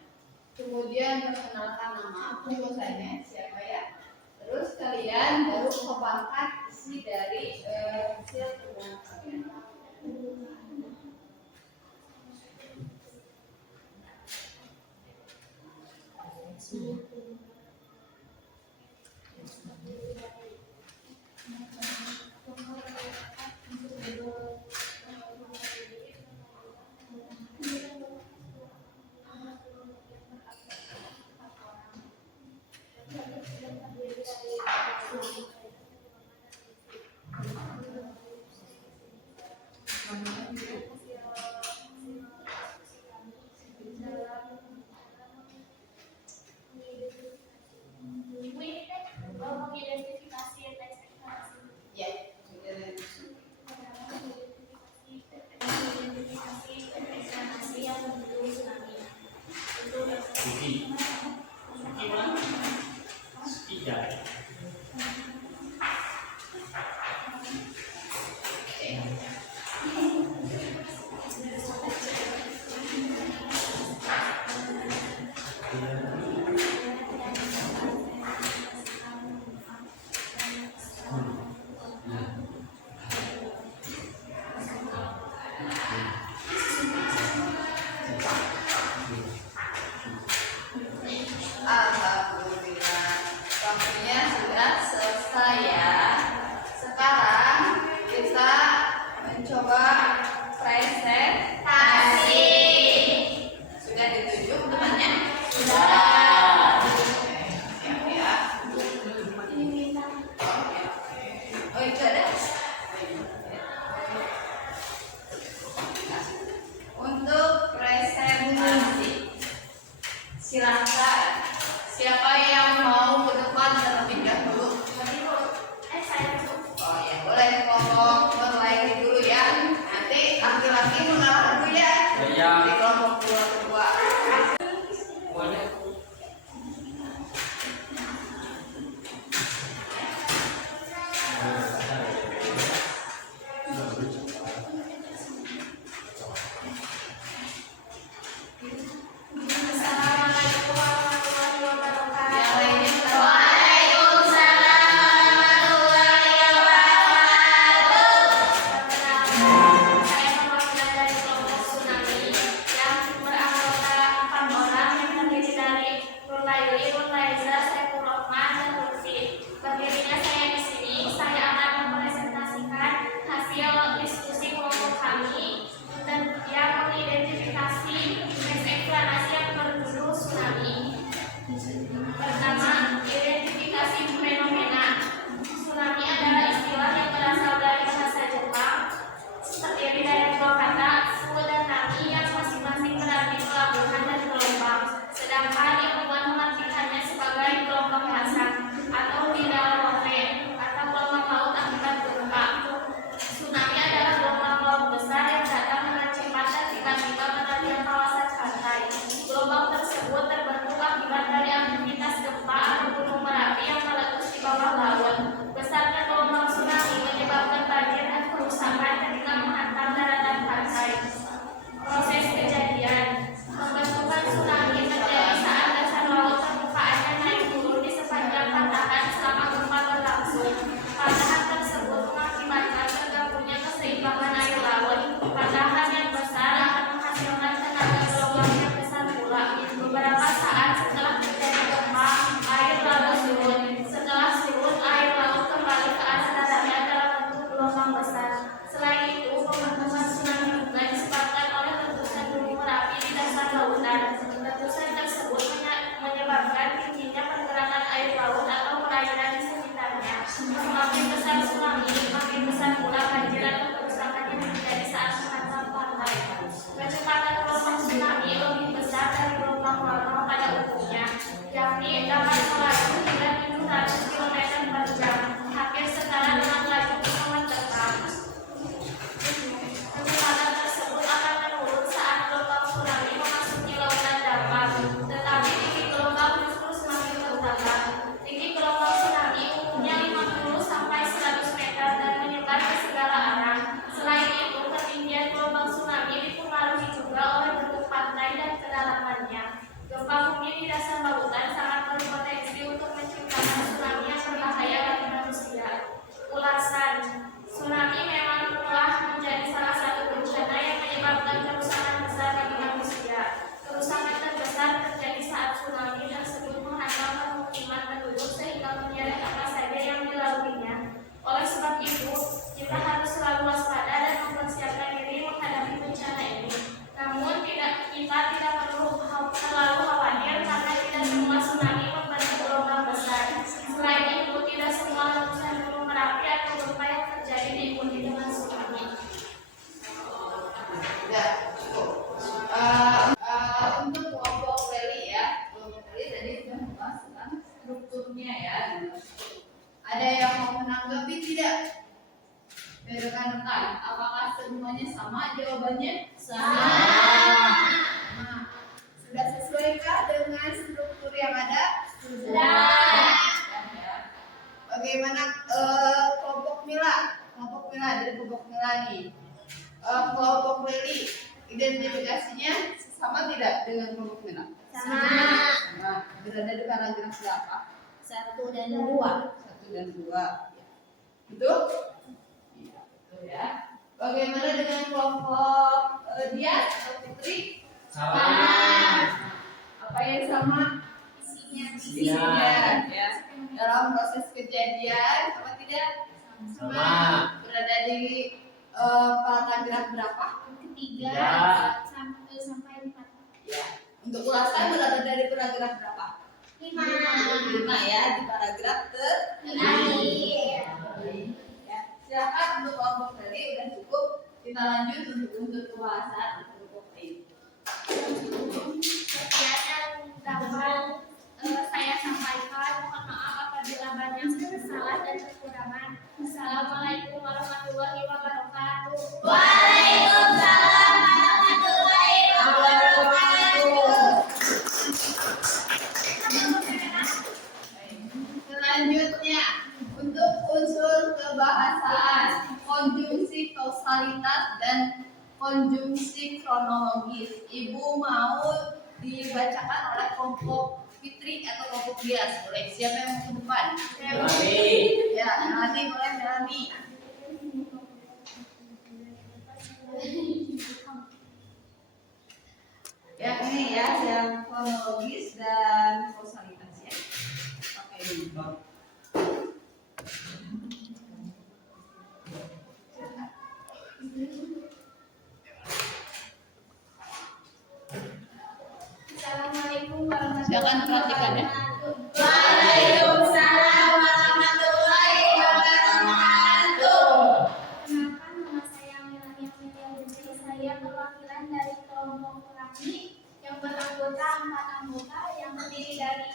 kemudian perkenalkan nama anggotanya siapa ya, terus kalian baru kembangkan isi dari hasil pertemuan kalian. Ibu ini teh mengidentifikasi teks ekspektasi. Ya, Identifikasi ekspektasi yang mendukung tsunami. Itu Suki. Suki mana? Suki ya. alhamdulillah waktunya sudah selesai ya. Sekarang Kita harus selalu waspada dan mempersiapkan diri menghadapi bencana ini. Namun kita tidak perlu terlalu khawatir karena tidak semua tsunami membentuk gelombang besar. Selain itu, tidak semua letusan gunung Merapi atau gempa yang terjadi diikuti dengan tsunami. Udah cukup. Untuk kelompok rally ya, kelompok rally tadi sudah membahas tentang strukturnya ya. Ada yang mau menanggapi tidak? Dari rekan-rekan, apakah semuanya sama jawabannya? Sama. Nah, sudah sesuaikah dengan struktur yang ada? Sudah. Ya. Bagaimana kelompok Mila? Kelompok Mila dari kelompok Mila nih. Kelompok Leli, identifikasinya sama tidak dengan kelompok Mila? Sama. Nah, berada di paragraf berapa? 1 dan 2. 1 dan 2. Betul? Iya, betul ya. Bagaimana dengan kelompok Dias atau Putri? Sama. Apa yang sama? Isinya ya. Dalam proses kejadian apa tidak? Sama. Berada di paragraf berapa? Ketiga Ya. sampai 4. Ya. Untuk ulasan berada dari paragraf berapa? 5 ya, di paragraf Terakhir. ya. Silakan untuk kelompok tadi udah cukup. Kita lanjut untuk pembahasan kelompok ini. Sekian yang dapat saya sampaikan. Mohon maaf apabila banyak kesalahan dan kekurangan. Assalamualaikum warahmatullahi wabarakatuh. Waalaikumsalam warahmatullahi wabarakatuh. Selanjutnya, untuk unsur kebahasaan, konjungsi kausalitas dan konjungsi kronologis. Ibu mau dibacakan oleh kelompok Fitri atau kelompok Dias. Boleh, siapa yang mau ke depan? Melani. Ya, Melani boleh, Melani. Ya, ini ya, yang kronologis dan kausalitas ya. Oke, ini. Assalamualaikum warahmatullahi Silakan perhatikan ya. wabarakatuh. Waalaikumsalam warahmatullahi wabarakatuh. Kenalkan, nama saya Melani Amelia Putri. Saya perwakilan dari kelompok Melani yang beranggota 4 anggota yang terdiri dari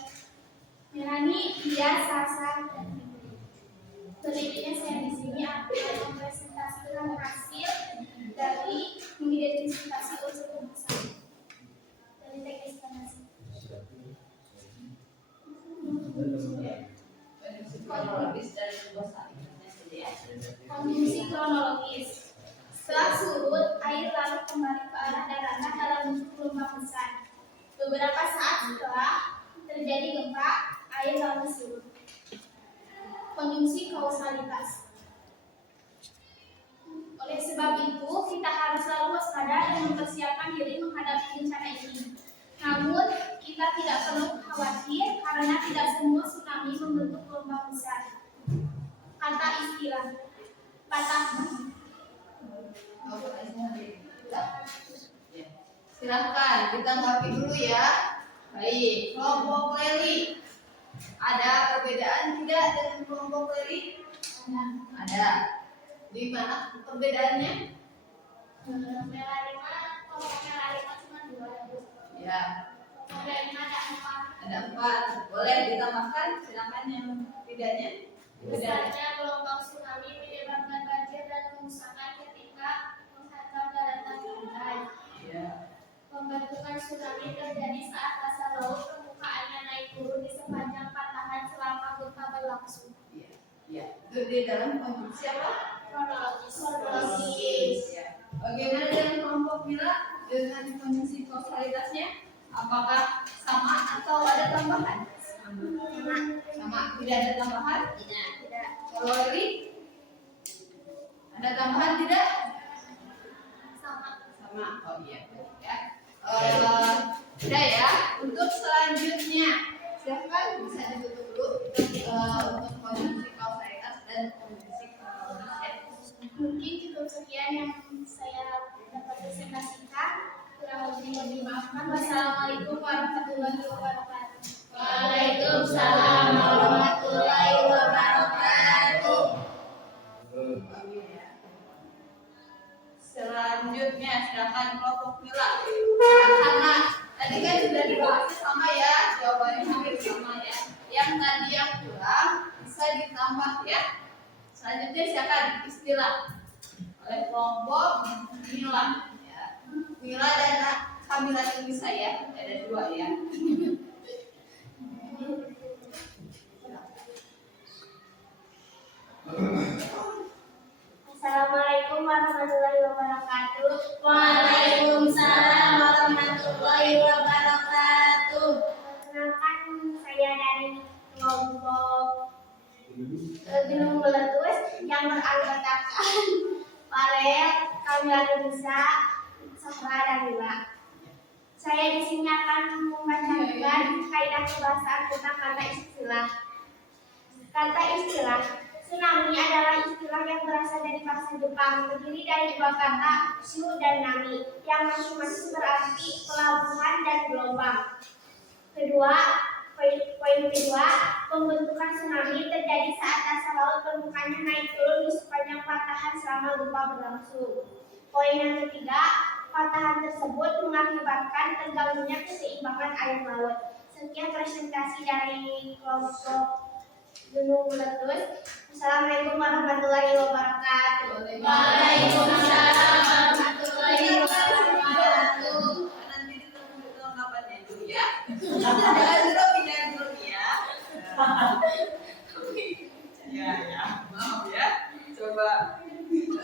Melani, Dias, Sasa, dan Fitri. Selanjutnya saya di sini akan mempresentasikan hasil dari mengidentifikasi unsur pembukaan dari teknis farmasi. Kronologis dari sebuah salitasnya saja ya. Kondisi kronologis. Setelah surut, air lalu kembali ke arah daratan dalam bentuk gelombang besar. Beberapa saat setelah terjadi gempa, air lalu surut. Konjungsi kausalitas. Oleh sebab itu, kita harus selalu waspada dan mempersiapkan diri menghadapi bencana ini. Namun, kita tidak perlu khawatir karena tidak semua tsunami membentuk gelombang besar. Kata istilah patah. Silahkan ditanggapi dulu ya. Baik, kelompok Leli. Ada perbedaan tidak dengan kelompok Leli? Ada. Di mana perbedaannya? Melalima, kelompok melalima cuma 2. Ya, Melalima ada 4. ada 4. Boleh ditambahkan? Silakan yang tidaknya. Besarnya gelombang tsunami menyebabkan banjir dan kerusakan ketika menghantam daratan pantai. Ya. Pembentukan tsunami terjadi saat dasar laut permukaannya naik turun di sepanjang patahan selama gempa berlangsung. Ya. Ya. Itu di dalam konjungsi apa? Kronologis. Ya. Bagaimana dengan kelompok Mila dengan konjungsi kausalitasnya? Apakah sama atau ada tambahan? Sama. Tidak ada tambahan? Tidak. Kalau Leli? Ada tambahan tidak? Sama. Sama. Oh iya. Ya. Udah ya. Untuk selanjutnya, silakan bisa ditutup dulu untuk konjungsi kausalitas dan konjungsi kronologis. Wassalamualaikum warahmatullahi wabarakatuh. Waalaikumsalam warahmatullahi wabarakatuh. Selanjutnya silakan kelompok Mila. Karena tadi kan sudah dibahas sama ya, jawabannya hampir sama ya. Yang tadi yang kurang bisa ditambah ya. Selanjutnya silakan istilah oleh kelompok Mila. Ya. Mila dan Kamila ini saya ada dua ya. Assalamualaikum warahmatullahi wabarakatuh. Waalaikumsalam warahmatullahi wabarakatuh. Perkenalkan, saya dari kelompok Gunung Meletus yang beranggotakan Farel, Kamila Nurisa, Sahra dan Mila. Saya di sini akan membacakan kaidah kebahasaan tentang kata istilah. Kata istilah. Tsunami adalah istilah yang berasal dari bahasa Jepang, terdiri dari dua kata, shu dan nami, yang masing-masing berarti pelabuhan dan gelombang. Poin kedua, pembentukan tsunami terjadi saat dasar laut permukaannya naik turun di sepanjang patahan selama gempa berlangsung. Poin yang ketiga, patahan tersebut mengakibatkan terganggunya keseimbangan air laut. Sekian presentasi dari kelompok Gunung Meletus. Assalamualaikum warahmatullahi wabarakatuh. Waalaikumsalam warahmatullahi wabarakatuh. Nanti ditunggu kelengkapannya dulu ya. Jangan dulu ya. Ya, maaf ya. Coba.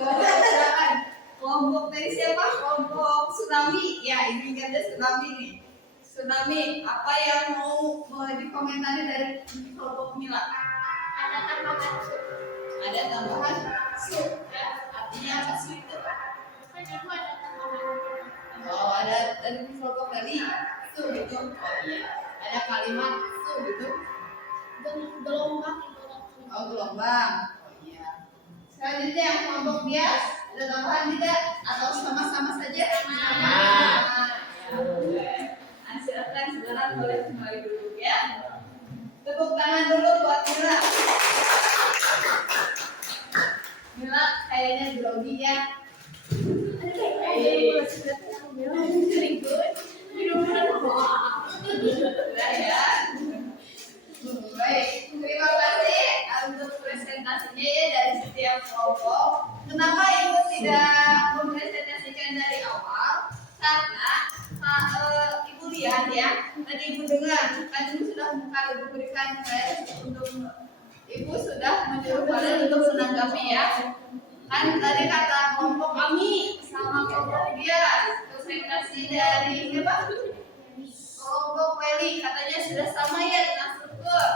Silakan. Kelompok dari siapa? Kelompok tsunami. Ya, ini kan tsunami nih. Tsunami, apa yang mau dikomentari dari kelompok Mila? Ada tambahan su. Ada tambahan su. Ya, artinya apa su itu? Kan itu ada tambahan. Oh, ada dari kelompok tadi su gitu. Oh iya. Ada kalimat su gitu. Gelombang itu. Oh, gelombang. Oh iya. Selanjutnya yang kelompok bias, ada tambahan tidak? Atau sama-sama saja? Sama. Ya. Silakan saudara boleh kembali duduk ya. Tepuk tangan dulu buat Mila. Mila kayaknya grogi ya. Very good. Sudah ya. Baik, terima kasih untuk presentasinya ya dari setiap kelompok. Kenapa Ibu tidak mempresentasikan dari awal? Karena Ibu lihat ya, tadi Ibu dengar, kan Ibu sudah Ibu berikan flash untuk Ibu sudah menyuruh kalian untuk menanggapi ya. Kan tadi kata kelompok kami sama kelompok dia presentasi dari siapa? Kelompok Weli katanya sudah sama ya tentang struktur.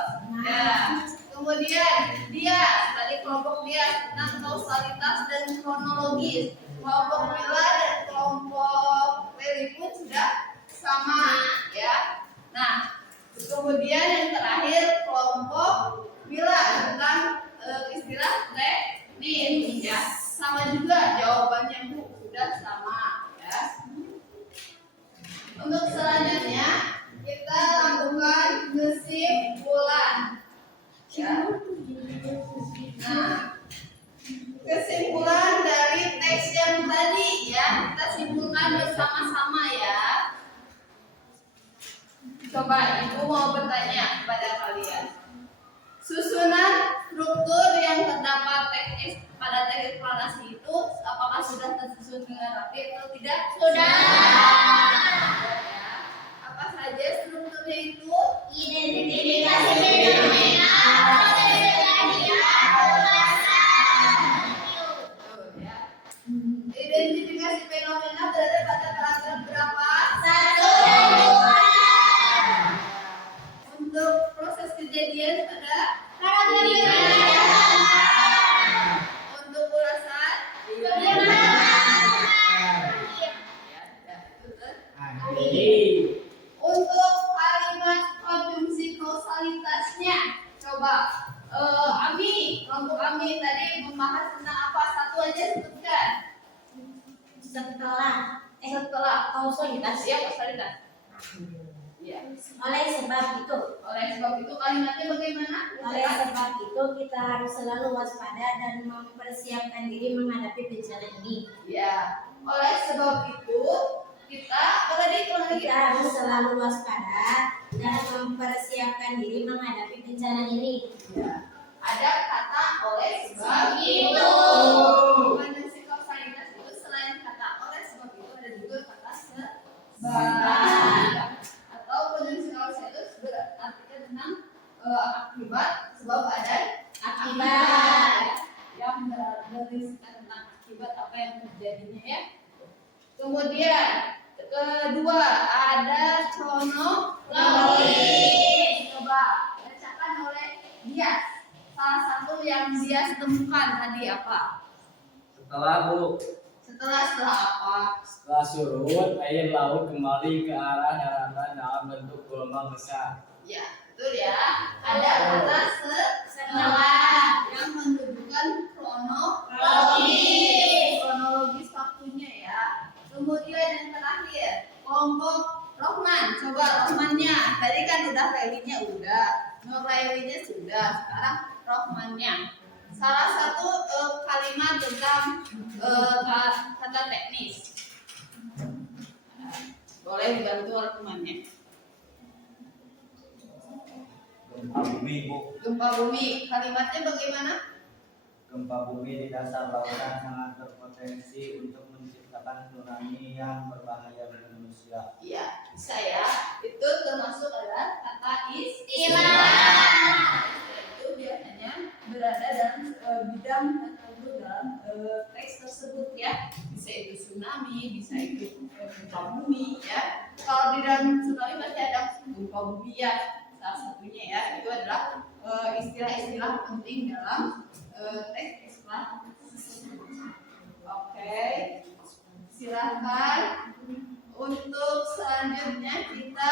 Ya. Kemudian dia tadi kelompok dia tentang kausalitas dan kronologis. Kelompok Mila dan kelompok Weli pun sudah sama ya. Nah, kemudian yang terakhir kelompok Mila tentang istilah teknis ya. Sama juga jawabannya Bu, sudah sama ya. Untuk selanjutnya kita lakukan kesimpulan. Ya. Nah, kesimpulan dari teks yang tadi ya, kita simpulkan bersama-sama ya. Coba Ibu mau bertanya kepada kalian. Susunan struktur yang terdapat teks pada teks eksplanasi itu apakah sudah tersusun dengan rapi atau tidak? Sudah. Apa saja strukturnya itu? Identifikasi fenomena, proses kejadian, ulasan. Tuh, ya. Identifikasi fenomena berada pada paragraf berapa? 1 dan 2. Untuk proses kejadian pada Paragraf 3. untuk ulasan ya, itu tuh. Untuk kalimat konjungsi kausalitasnya, coba Ami, kelompok Ami tadi membahas tentang apa? Satu aja sebutkan. Setelah Setelah kausalitas ya, kausalitas. Ya. Oleh sebab itu, kalimatnya bagaimana? oleh sebab itu kita harus selalu waspada dan mempersiapkan diri menghadapi bencana ini. Ya. Oleh sebab itu kita Kita harus selalu waspada dan mempersiapkan diri menghadapi bencana ini. Ya. Ada kata oleh sebab itu. Konjungsi kausalitas itu selain kata oleh sebab itu ada juga kata sebab. Atau konjungsi kausalitas berarti tentang akibat, sebab ada Akibat. yang berisikan tentang akibat apa yang terjadinya ya. Kemudian kedua ada kronologis. Coba bacakan oleh Dias. Salah satu yang Dias temukan tadi apa? Setelah apa? Setelah surut, air laut kembali ke arah daratan dalam bentuk gelombang besar. Ya, betul ya. Ada kata Setelah. yang menunjukkan kronologis waktunya ya. Kemudian yang terakhir kelompok Rohman. Coba Rohmannya. Tadi kan udah Lailinya udah, Nur Lailinya sudah. Sekarang Rohmannya. Salah satu kalimat tentang kata teknis. Boleh dibantu Rohmannya. Gempa bumi, Bu. Gempa bumi. Kalimatnya bagaimana? Gempa bumi di dasar lautan sangat berpotensi untuk menciptakan tsunami yang berbahaya bagi manusia. Iya, bisa ya. Itu termasuk adalah kata Istilah. Itu biasanya berada dalam bidang tertentu dalam teks tersebut ya. Bisa itu tsunami, bisa itu gempa bumi ya. Kalau di dalam tsunami pasti ada gempa bumi ya. Salah satunya ya, itu adalah istilah-istilah penting dalam teks istilah. Oke, silakan. Untuk selanjutnya kita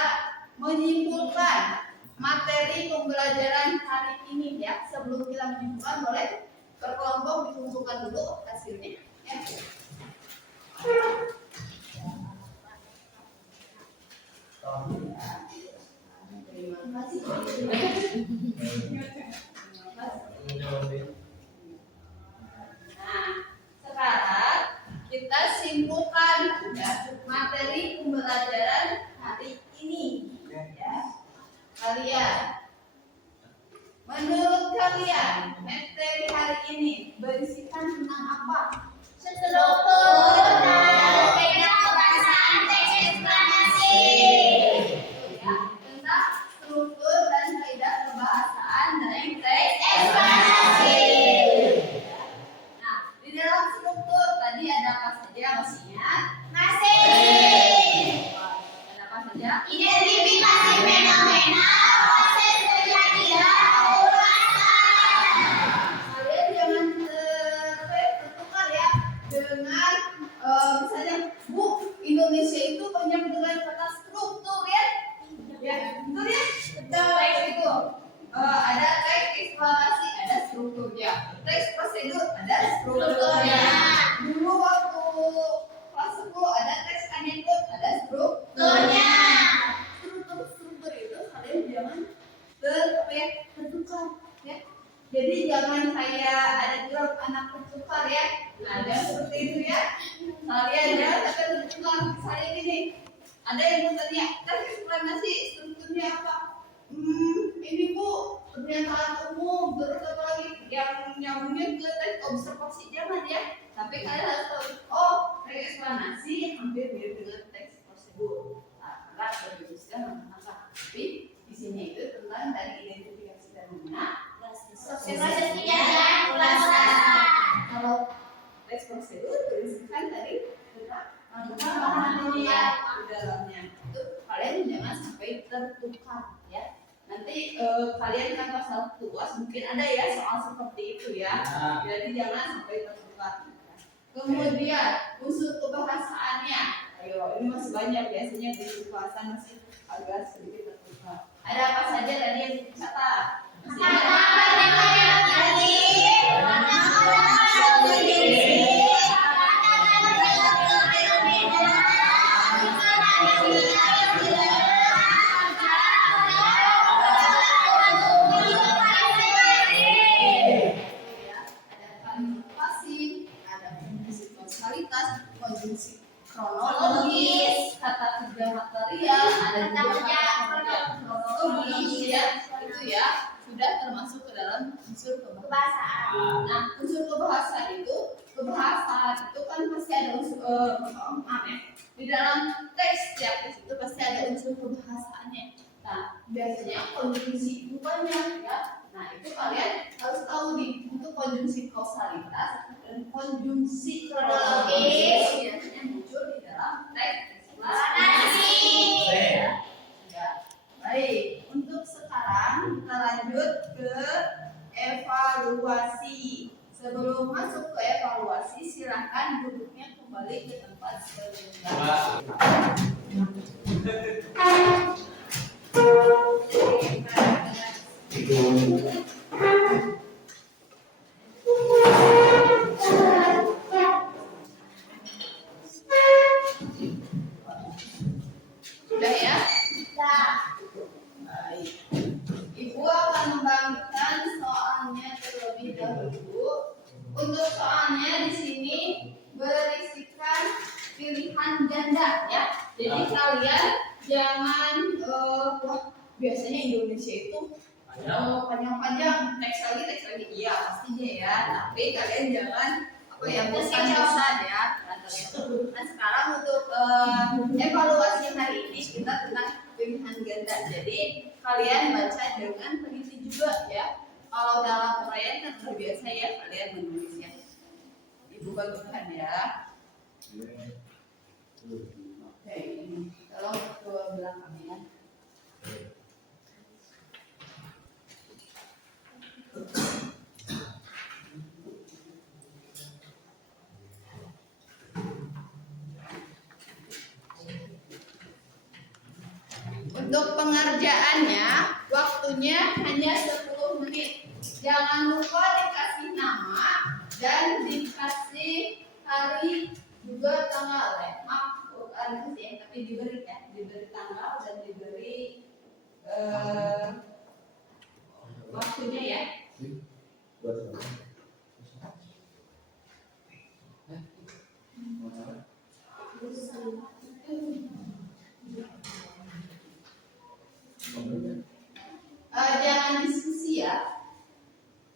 menyimpulkan materi pembelajaran hari ini ya. Sebelum kita menyimpulkan boleh berkelompok dikumpulkan dulu hasilnya ya. Terima kasih. Nah, sekarang kita simpulkan ya, materi pembelajaran hari ini ya. Kalian, menurut kalian materi hari ini berisikan tentang apa? Struktur dan kaidah pembahasan teks eksplanasi. Ya, tentang struktur dan kaidah pembahasaan dalam teks Eksplanasi. Nah, di dalam struktur tadi ada apa saja? Masih ingat? Masih. Ada apa saja? Identifikasi fenomena, proses kejadian, ulasan. Kalian jangan tertukar ya dengan misalnya Bu, Indonesia itu banyak dengan kata struktur ya. Ya, betul ya? Betul. Teks itu ada teks eksplanasi, ada strukturnya. Teks prosedur ada strukturnya. Dulu waktu kelas 10 ada teks anekdot, ada strukturnya. Struktur itu kalian jangan tertukar ya. Jadi jangan kayak ada grup anak tertukar ya. Ada seperti itu ya. Kalian jangan tertukar. Misalnya gini, ada yang bertanya, teks eksplanasi strukturnya apa? Ini Bu, pernyataan umum, terus apa lagi yang nyambungnya ke teks observasi zaman ya. Tapi kalian harus tahu, oh, teks eksplanasi hampir mirip dengan teks prosedur. Nah, enggak berbeda apa. Tapi di sini itu tentang dari identifikasi fenomena, Proses kejadian, ulasan. kalau teks prosedur berisikan tadi tentang bahan ya di dalamnya. Itu kalian jangan sampai tertukar ya. Nanti kalian kan pas satu UAS mungkin ada ya soal seperti itu ya. Jadi jangan sampai tertukar. Kemudian unsur kebahasaannya. Ayo, ini masih banyak biasanya di bahasan masih agak sedikit tertukar. Ada apa saja tadi yang dicatat? Masih ada? totalitas, konjungsi kronologis, kata kerja material, ada Kata juga kerja kata kerja kronologis ya, itu ya sudah termasuk ke dalam unsur kebahasaan. Kebahasaan. Nah, unsur kebahasaan itu kan pasti ada unsur di dalam teks ya, di situ pasti ada unsur kebahasaannya. Nah, biasanya konjungsi itu banyak ya. Nah, itu kalian harus tahu nih untuk konjungsi kausalitas dan konjungsi kronologis biasanya muncul di dalam teks Analisis. ya. Baik, untuk sekarang kita lanjut ke evaluasi. Sebelum masuk ke evaluasi, silakan duduknya kembali ke tempat semula. Sudah ya? Baik. Ibu akan membagikan soalnya terlebih dahulu. Untuk soalnya di sini berisikan pilihan ganda ya. Jadi kalian jangan biasanya Indonesia itu panjang-panjang, teks lagi iya pastinya ya. Tapi kalian jangan bosan-bosan ya. Nah, sekarang untuk evaluasi hari ini kita tentang pilihan ganda. Jadi kalian baca dengan teliti juga ya. Kalau dalam uraian kan terbiasa ya kalian menulisnya. Ibu bagikan ya. Oke, ini kalau ke belakang ya. Untuk pengerjaannya, waktunya hanya 10 menit. Jangan lupa dikasih nama dan dikasih hari juga tanggal ya. Maaf, bukan sih, tapi diberi ya, diberi tanggal dan diberi waktunya ya. Jangan diskusi ya.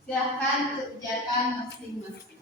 Silahkan kerjakan masing-masing.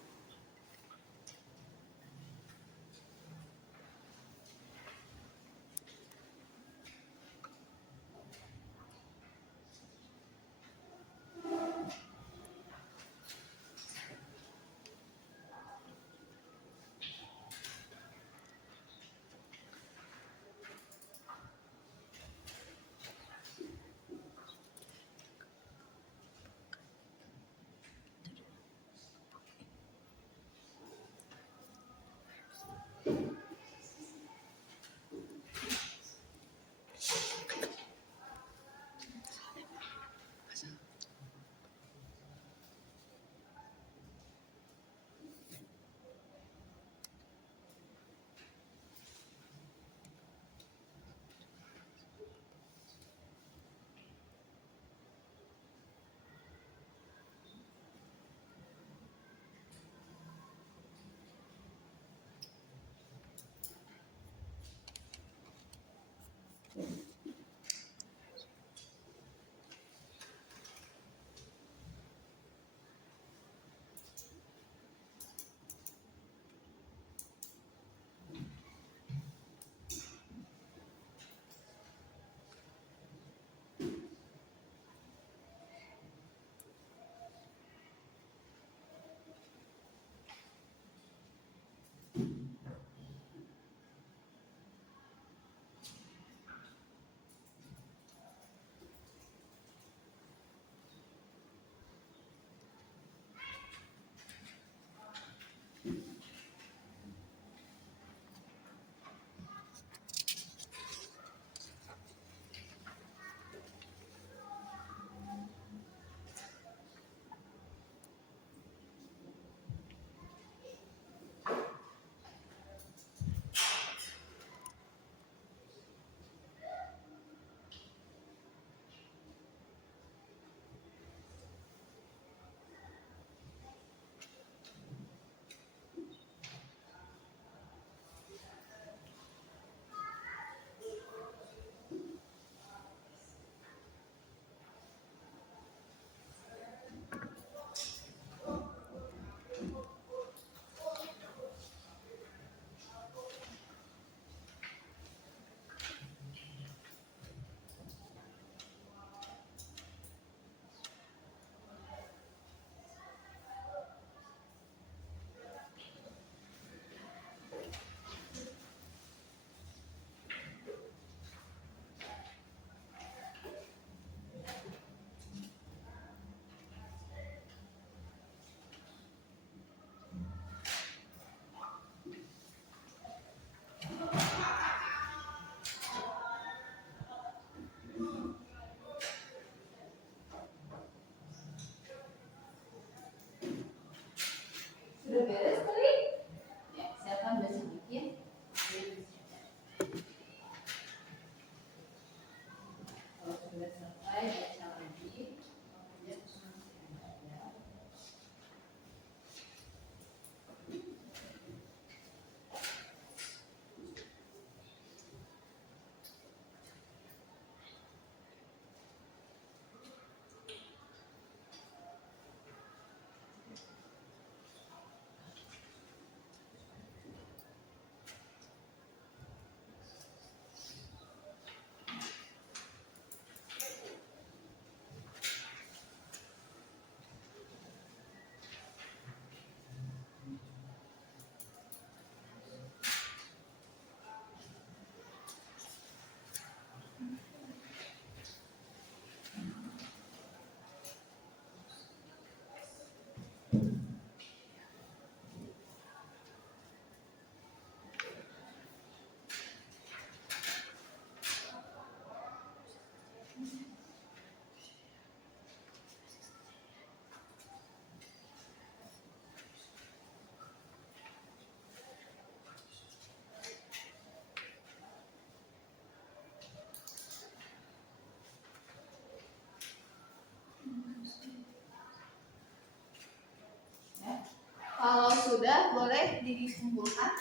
Sudah boleh dikumpulkan?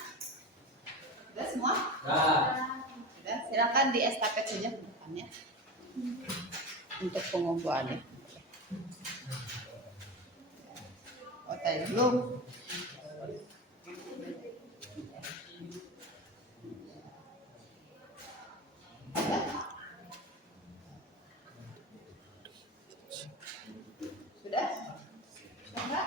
Sudah semua? Sudah, silakan di estafet saja ke depannya untuk pengumpulannya. Oh, tadi belum. Sudah? Sudah? Sudah?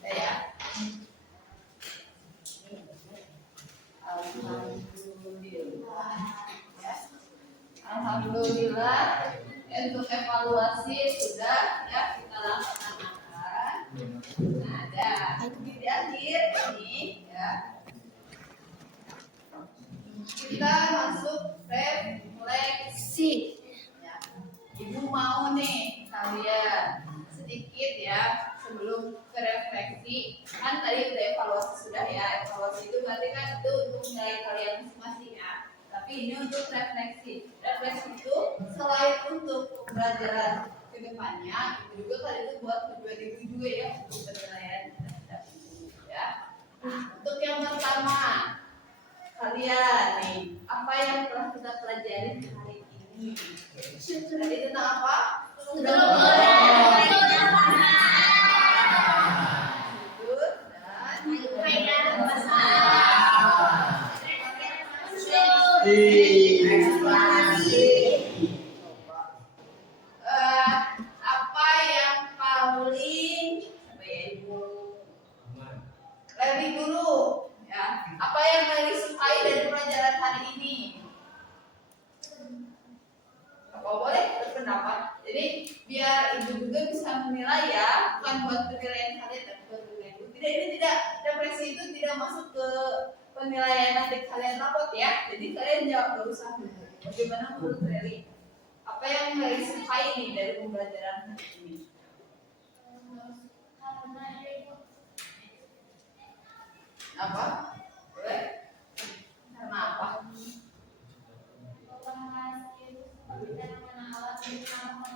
Sudah ya? Alhamdulillah. Ya. Alhamdulillah. Untuk evaluasi sudah ya kita laksanakan. Nah, ada di akhir ini ya. Kita masuk refleksi. Ya. Ibu mau nih kalian sedikit ya sebelum ke refleksi. Kan tadi udah evaluasi sudah ya. Evaluasi itu berarti kan itu untuk nilai kalian masing-masing ya. Tapi ini untuk refleksi. Refleksi itu selain untuk pembelajaran kedepannya, itu juga kalian itu buat tujuan ibu juga ya untuk penilaian ya. Nah, untuk yang pertama kalian nih, apa yang telah kita pelajari hari ini? Tadi tentang apa? Apa yang paling lebih dulu ya? Apa yang paling sukai dari pelajaran hari ini? Apa boleh berpendapat? Jadi biar ibu juga bisa menilai ya, bukan buat penilaian kalian tapi buat penilaian ibu. Tidak, ini tidak, refleksi itu tidak masuk ke penilaian nanti kalian rapot ya. Jadi kalian jawab, gak usah dulu. Bagaimana menurut Reli? Apa yang Reli sukai nih dari pembelajaran hari ini? Apa? Boleh? Karena apa? Nama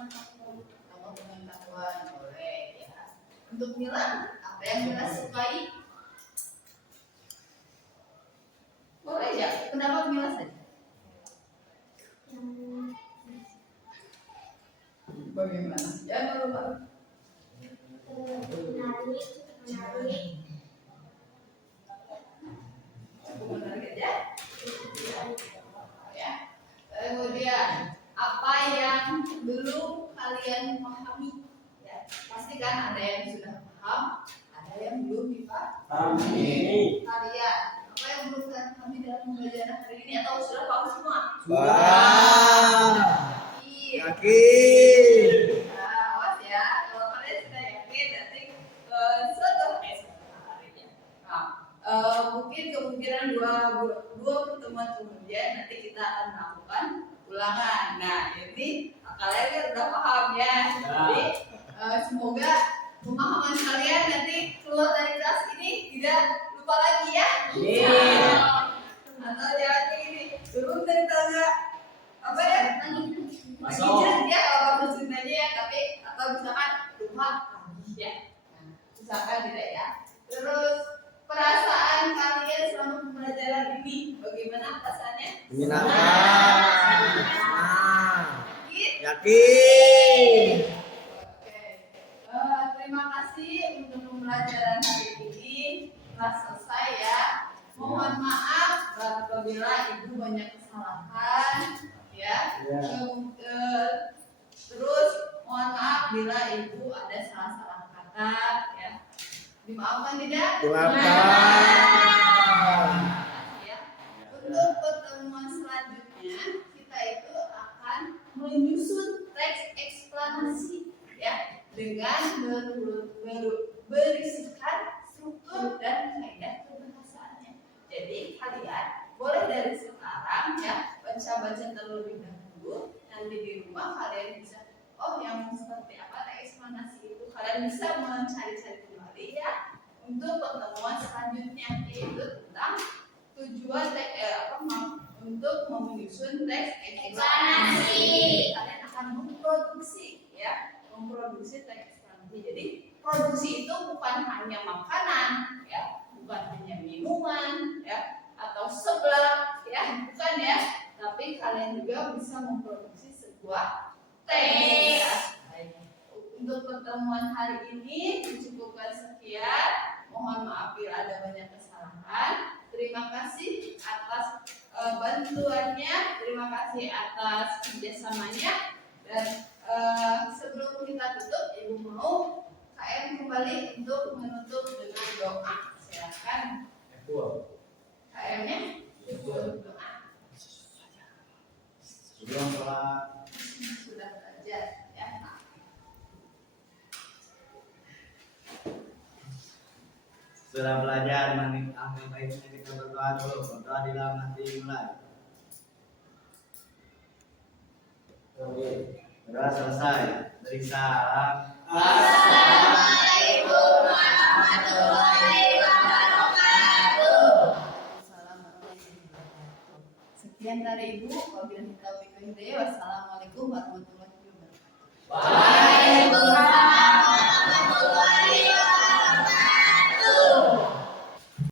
pengetahuan boleh ya. Untuk Mila, apa yang Mila sukai? Boleh ya, pendapat Mila saja. Bagaimana? Jangan lupa. Cukup menarik aja. Ya. Kemudian apa yang belum kalian pahami? Ya, pasti kan ada yang sudah paham, ada yang belum dipahami. Kalian apa yang belum kalian pahami dalam pembelajaran hari ini atau sudah paham semua? Yakin. Nah, awas ya, kalau kalian sudah yakin nanti suatu harinya. Nah, mungkin kemungkinan dua pertemuan kemudian nanti kita akan melakukan ulangan. Nah, ini kalian kan udah paham ya. Jadi semoga pemahaman kalian nanti keluar dari kelas ini tidak lupa lagi ya. Atau jangan kayak gini, turun dari tangga apa ya? Masuk. Ya kalau bagus aja ya, tapi atau misalkan lupa lagi ya. Nah, misalkan tidak ya. Terus perasaan kalian selama pembelajaran ini bagaimana perasaannya? Menyenangkan. Yakin? Yakin. Oke. Terima kasih untuk pembelajaran hari ini. Telah selesai ya. Mohon maaf apabila ibu banyak kesalahan ya. Terus mohon maaf bila ibu ada salah-salah kata ya. Dimaafkan tidak? Dimaafkan. Ya. Untuk pertemuan selanjutnya kita itu akan menyusun teks eksplanasi ya dengan berisikan struktur dan kaidah kebahasaannya. Jadi kalian boleh dari sekarang ya baca-baca terlebih dahulu. Nanti di rumah kalian bisa yang seperti apa teks eksplanasi itu kalian bisa mencari-cari kembali ya untuk pertemuan selanjutnya yaitu tentang tujuan untuk menyusun teks eksplanasi. Kalian memproduksi ya, memproduksi teks amnesti. Jadi produksi itu bukan hanya makanan ya, bukan hanya minuman ya, atau seblak ya, bukan ya, tapi kalian juga bisa memproduksi sebuah teks ya. Untuk pertemuan hari ini dicukupkan sekian. Mohon maaf bila ada banyak kesalahan. Terima kasih atas bantuannya, terima kasih atas kerjasamanya. Dan sebelum kita tutup, Ibu mau KM kembali untuk menutup dengan doa. Silakan. KM-nya doa. Sebelum sholat. Sudah belajar ya. Sudah belajar mengambil baiknya kita berdoa dulu. Berdoa di dalam hati mulai. Oke, berdoa selesai. Beri salam. Assalamualaikum warahmatullahi wabarakatuh. Sekian dari Ibu. Wabillahi taufiq wal hidayah. Wassalamualaikum warahmatullahi wabarakatuh. Waalaikumsalam.